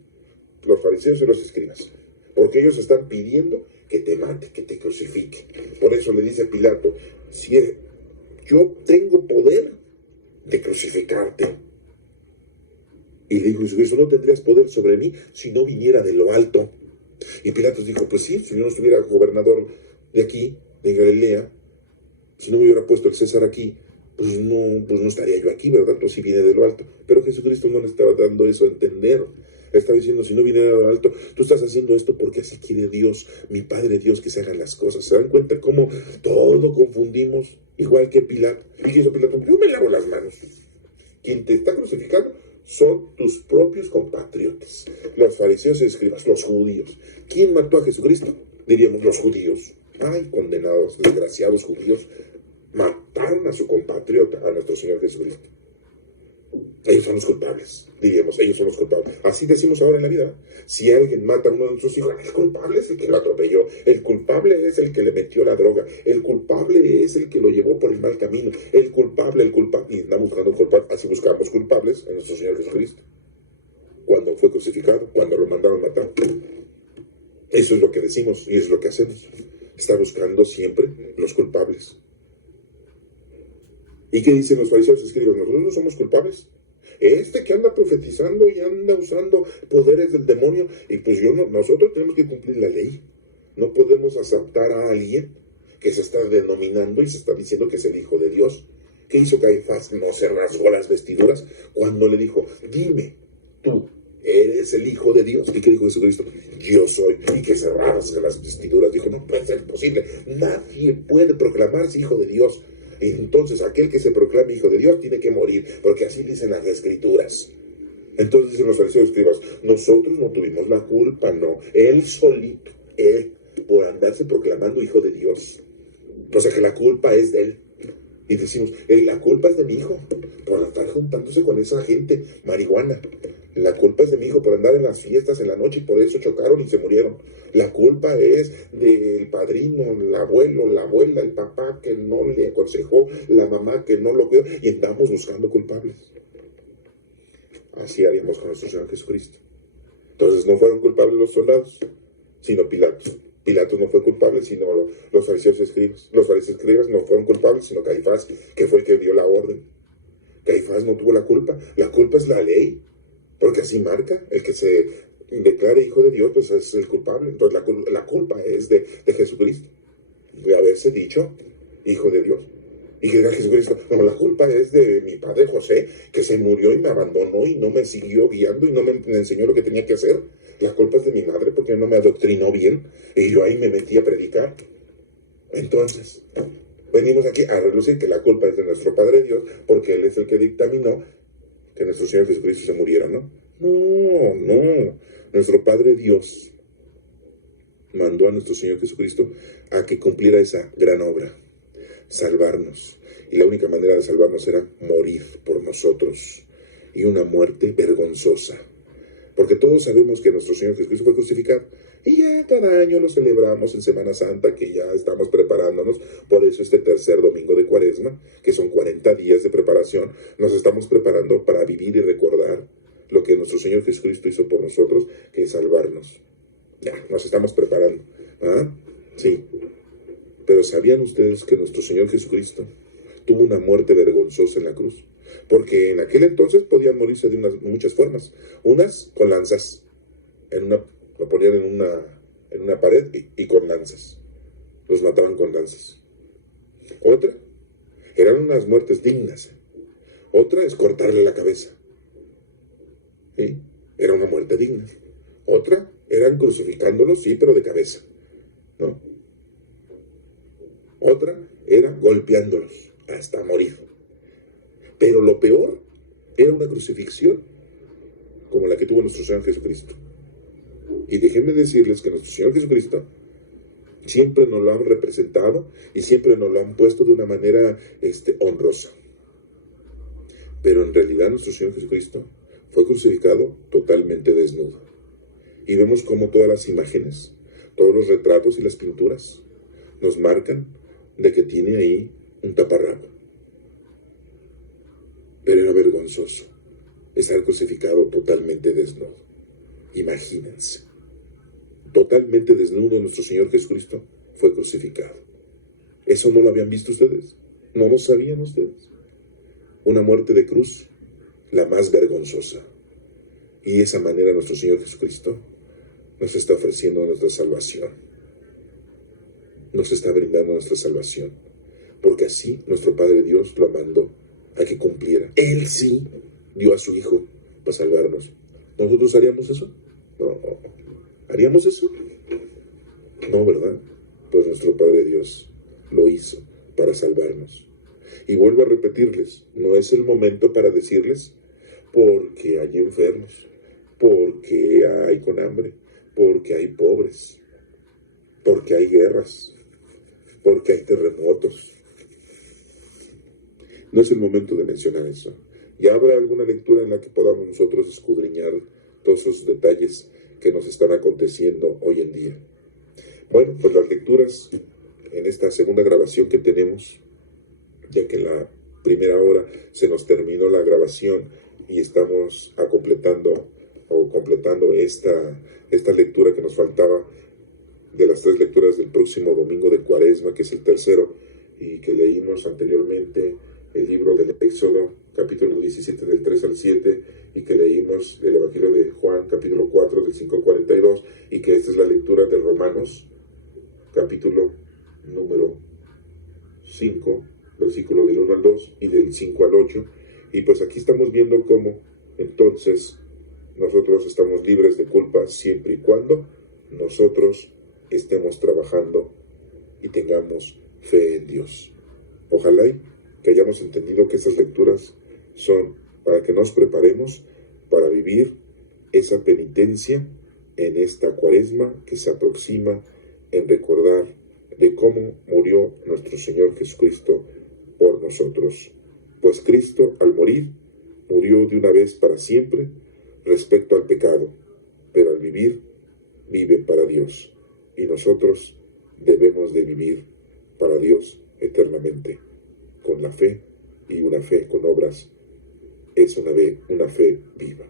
los fariseos y los escribas, porque ellos están pidiendo que te mate, que te crucifique. Por eso le dice a Pilato: si yo tengo poder de crucificarte. Y le dijo Jesucristo: no tendrías poder sobre mí si no viniera de lo alto. Y Pilatos dijo: pues sí, si yo no estuviera gobernador de aquí, de Galilea, si no me hubiera puesto el César aquí, pues no estaría yo aquí, ¿verdad? Pues si viene de lo alto. Pero Jesucristo no le estaba dando eso a entender. Le estaba diciendo: si no viene de lo alto, tú estás haciendo esto porque así quiere Dios, mi Padre Dios, que se hagan las cosas. ¿Se dan cuenta cómo todo confundimos? Igual que Pilato. ¿Y qué hizo Pilato? Yo me lavo las manos. Quien te está crucificando son tus propios compatriotas, los fariseos y escribas, los judíos. ¿Quién mató a Jesucristo? Diríamos: los judíos. Ay, condenados, desgraciados judíos, mataron a su compatriota, a nuestro Señor Jesucristo. Ellos son los culpables, diríamos, ellos son los culpables. Así decimos ahora en la vida. Si alguien mata a uno de nuestros hijos, el culpable es el que lo atropelló, el culpable es el que le metió la droga, el culpable es el que lo llevó por el mal camino, el culpable, y andamos buscando culpables, así buscamos culpables en nuestro Señor Jesucristo. Cuando fue crucificado, cuando lo mandaron matar. Eso es lo que decimos y es lo que hacemos. Está buscando siempre los culpables. ¿Y qué dicen los fariseos y escribas? Nosotros no somos culpables. Este que anda profetizando y anda usando poderes del demonio, y pues nosotros tenemos que cumplir la ley. No podemos aceptar a alguien que se está denominando y se está diciendo que es el Hijo de Dios. ¿Qué hizo Caifás? No se rasgó las vestiduras cuando le dijo, dime, tú, ¿eres el Hijo de Dios? ¿Y qué dijo Jesucristo? Yo soy. Y que se rasga las vestiduras. Dijo, no puede ser posible. Nadie puede proclamarse Hijo de Dios. Entonces aquel que se proclame Hijo de Dios tiene que morir, porque así dicen las Escrituras. Entonces dicen los fariseos y escribas, nosotros no tuvimos la culpa, no. Él solito, él, por andarse proclamando Hijo de Dios. O sea que la culpa es de él. Y decimos, la culpa es de mi hijo por estar juntándose con esa gente marihuana. La culpa es de mi hijo por andar en las fiestas en la noche y por eso chocaron y se murieron. La culpa es del padrino, el abuelo, la abuela, el papá que no le aconsejó, la mamá que no lo cuidó, y andamos buscando culpables. Así haríamos con nuestro Señor Jesucristo. Entonces no fueron culpables los soldados, sino Pilatos. Pilatos no fue culpable, sino los fariseos y escribas. Los fariseos y escribas no fueron culpables, sino Caifás, que fue el que dio la orden. Caifás no tuvo la culpa. La culpa es la ley, porque así marca. El que se declare Hijo de Dios, pues es el culpable. Entonces la culpa es de Jesucristo, de haberse dicho Hijo de Dios. Y que diga Jesucristo, no, la culpa es de mi padre José, que se murió y me abandonó y no me siguió guiando y no me enseñó lo que tenía que hacer. La culpa es de mi madre porque no me adoctrinó bien y yo ahí me metí a predicar. Entonces, venimos aquí a relucir que la culpa es de nuestro Padre Dios porque Él es el que dictaminó que nuestro Señor Jesucristo se muriera, ¿no? No. Nuestro Padre Dios mandó a nuestro Señor Jesucristo a que cumpliera esa gran obra, salvarnos. Y la única manera de salvarnos era morir por nosotros. Y una muerte vergonzosa. Porque todos sabemos que nuestro Señor Jesucristo fue crucificado. Y ya cada año lo celebramos en Semana Santa, que ya estamos preparándonos. Por eso este tercer domingo de Cuaresma, que son 40 días de preparación, nos estamos preparando para vivir y recordar lo que nuestro Señor Jesucristo hizo por nosotros, que es salvarnos. Ya, nos estamos preparando. ¿Ah? Sí. Pero ¿sabían ustedes que nuestro Señor Jesucristo tuvo una muerte vergonzosa en la cruz? Porque en aquel entonces podían morirse de muchas formas. Unas con lanzas. Lo ponían en una pared y con lanzas. Los mataban con lanzas. Otra, eran unas muertes dignas. Otra es cortarle la cabeza. ¿Sí? Era una muerte digna. Otra, eran crucificándolos, sí, pero de cabeza. ¿No? Otra era golpeándolos hasta morir. Pero lo peor era una crucifixión como la que tuvo nuestro Señor Jesucristo. Y déjenme decirles que nuestro Señor Jesucristo siempre nos lo han representado y siempre nos lo han puesto de una manera honrosa. Pero en realidad nuestro Señor Jesucristo fue crucificado totalmente desnudo. Y vemos cómo todas las imágenes, todos los retratos y las pinturas nos marcan de que tiene ahí un taparrabo. Pero era vergonzoso estar crucificado totalmente desnudo. Imagínense, totalmente desnudo nuestro Señor Jesucristo fue crucificado. ¿Eso no lo habían visto ustedes? ¿No lo sabían ustedes? Una muerte de cruz, la más vergonzosa. Y de esa manera nuestro Señor Jesucristo nos está ofreciendo nuestra salvación. Nos está brindando nuestra salvación. Porque así nuestro Padre Dios lo mandó a que cumpliera. Él sí dio a su Hijo para salvarnos. ¿Nosotros haríamos eso? No. ¿Haríamos eso? No, ¿verdad? Pues nuestro Padre Dios lo hizo para salvarnos. Y vuelvo a repetirles, no es el momento para decirles porque hay enfermos, porque hay con hambre, porque hay pobres, porque hay guerras, porque hay terremotos. No es el momento de mencionar eso. y habrá alguna lectura en la que podamos nosotros escudriñar todos esos detalles que nos están aconteciendo hoy en día. Bueno, pues las lecturas en esta segunda grabación que tenemos, ya que en la primera hora se nos terminó la grabación y estamos completando esta lectura que nos faltaba de las 3 lecturas del próximo domingo de Cuaresma, que es el tercero, y que leímos anteriormente el libro del Éxodo, capítulo 17, del 3 al 7, y que leímos el Evangelio de Juan, capítulo 4, del 5 al 42, y que esta es la lectura de Romanos, capítulo número 5, versículo del 1 al 2 y del 5 al 8, y pues aquí estamos viendo cómo entonces nosotros estamos libres de culpa siempre y cuando nosotros estemos trabajando y tengamos fe en Dios. Ojalá que hayamos entendido que estas lecturas son para que nos preparemos para vivir esa penitencia en esta Cuaresma que se aproxima, en recordar de cómo murió nuestro Señor Jesucristo por nosotros. Pues Cristo, al morir, murió de una vez para siempre respecto al pecado, pero al vivir, vive para Dios. Y nosotros debemos de vivir para Dios eternamente, con la fe, y una fe con obras es una fe viva.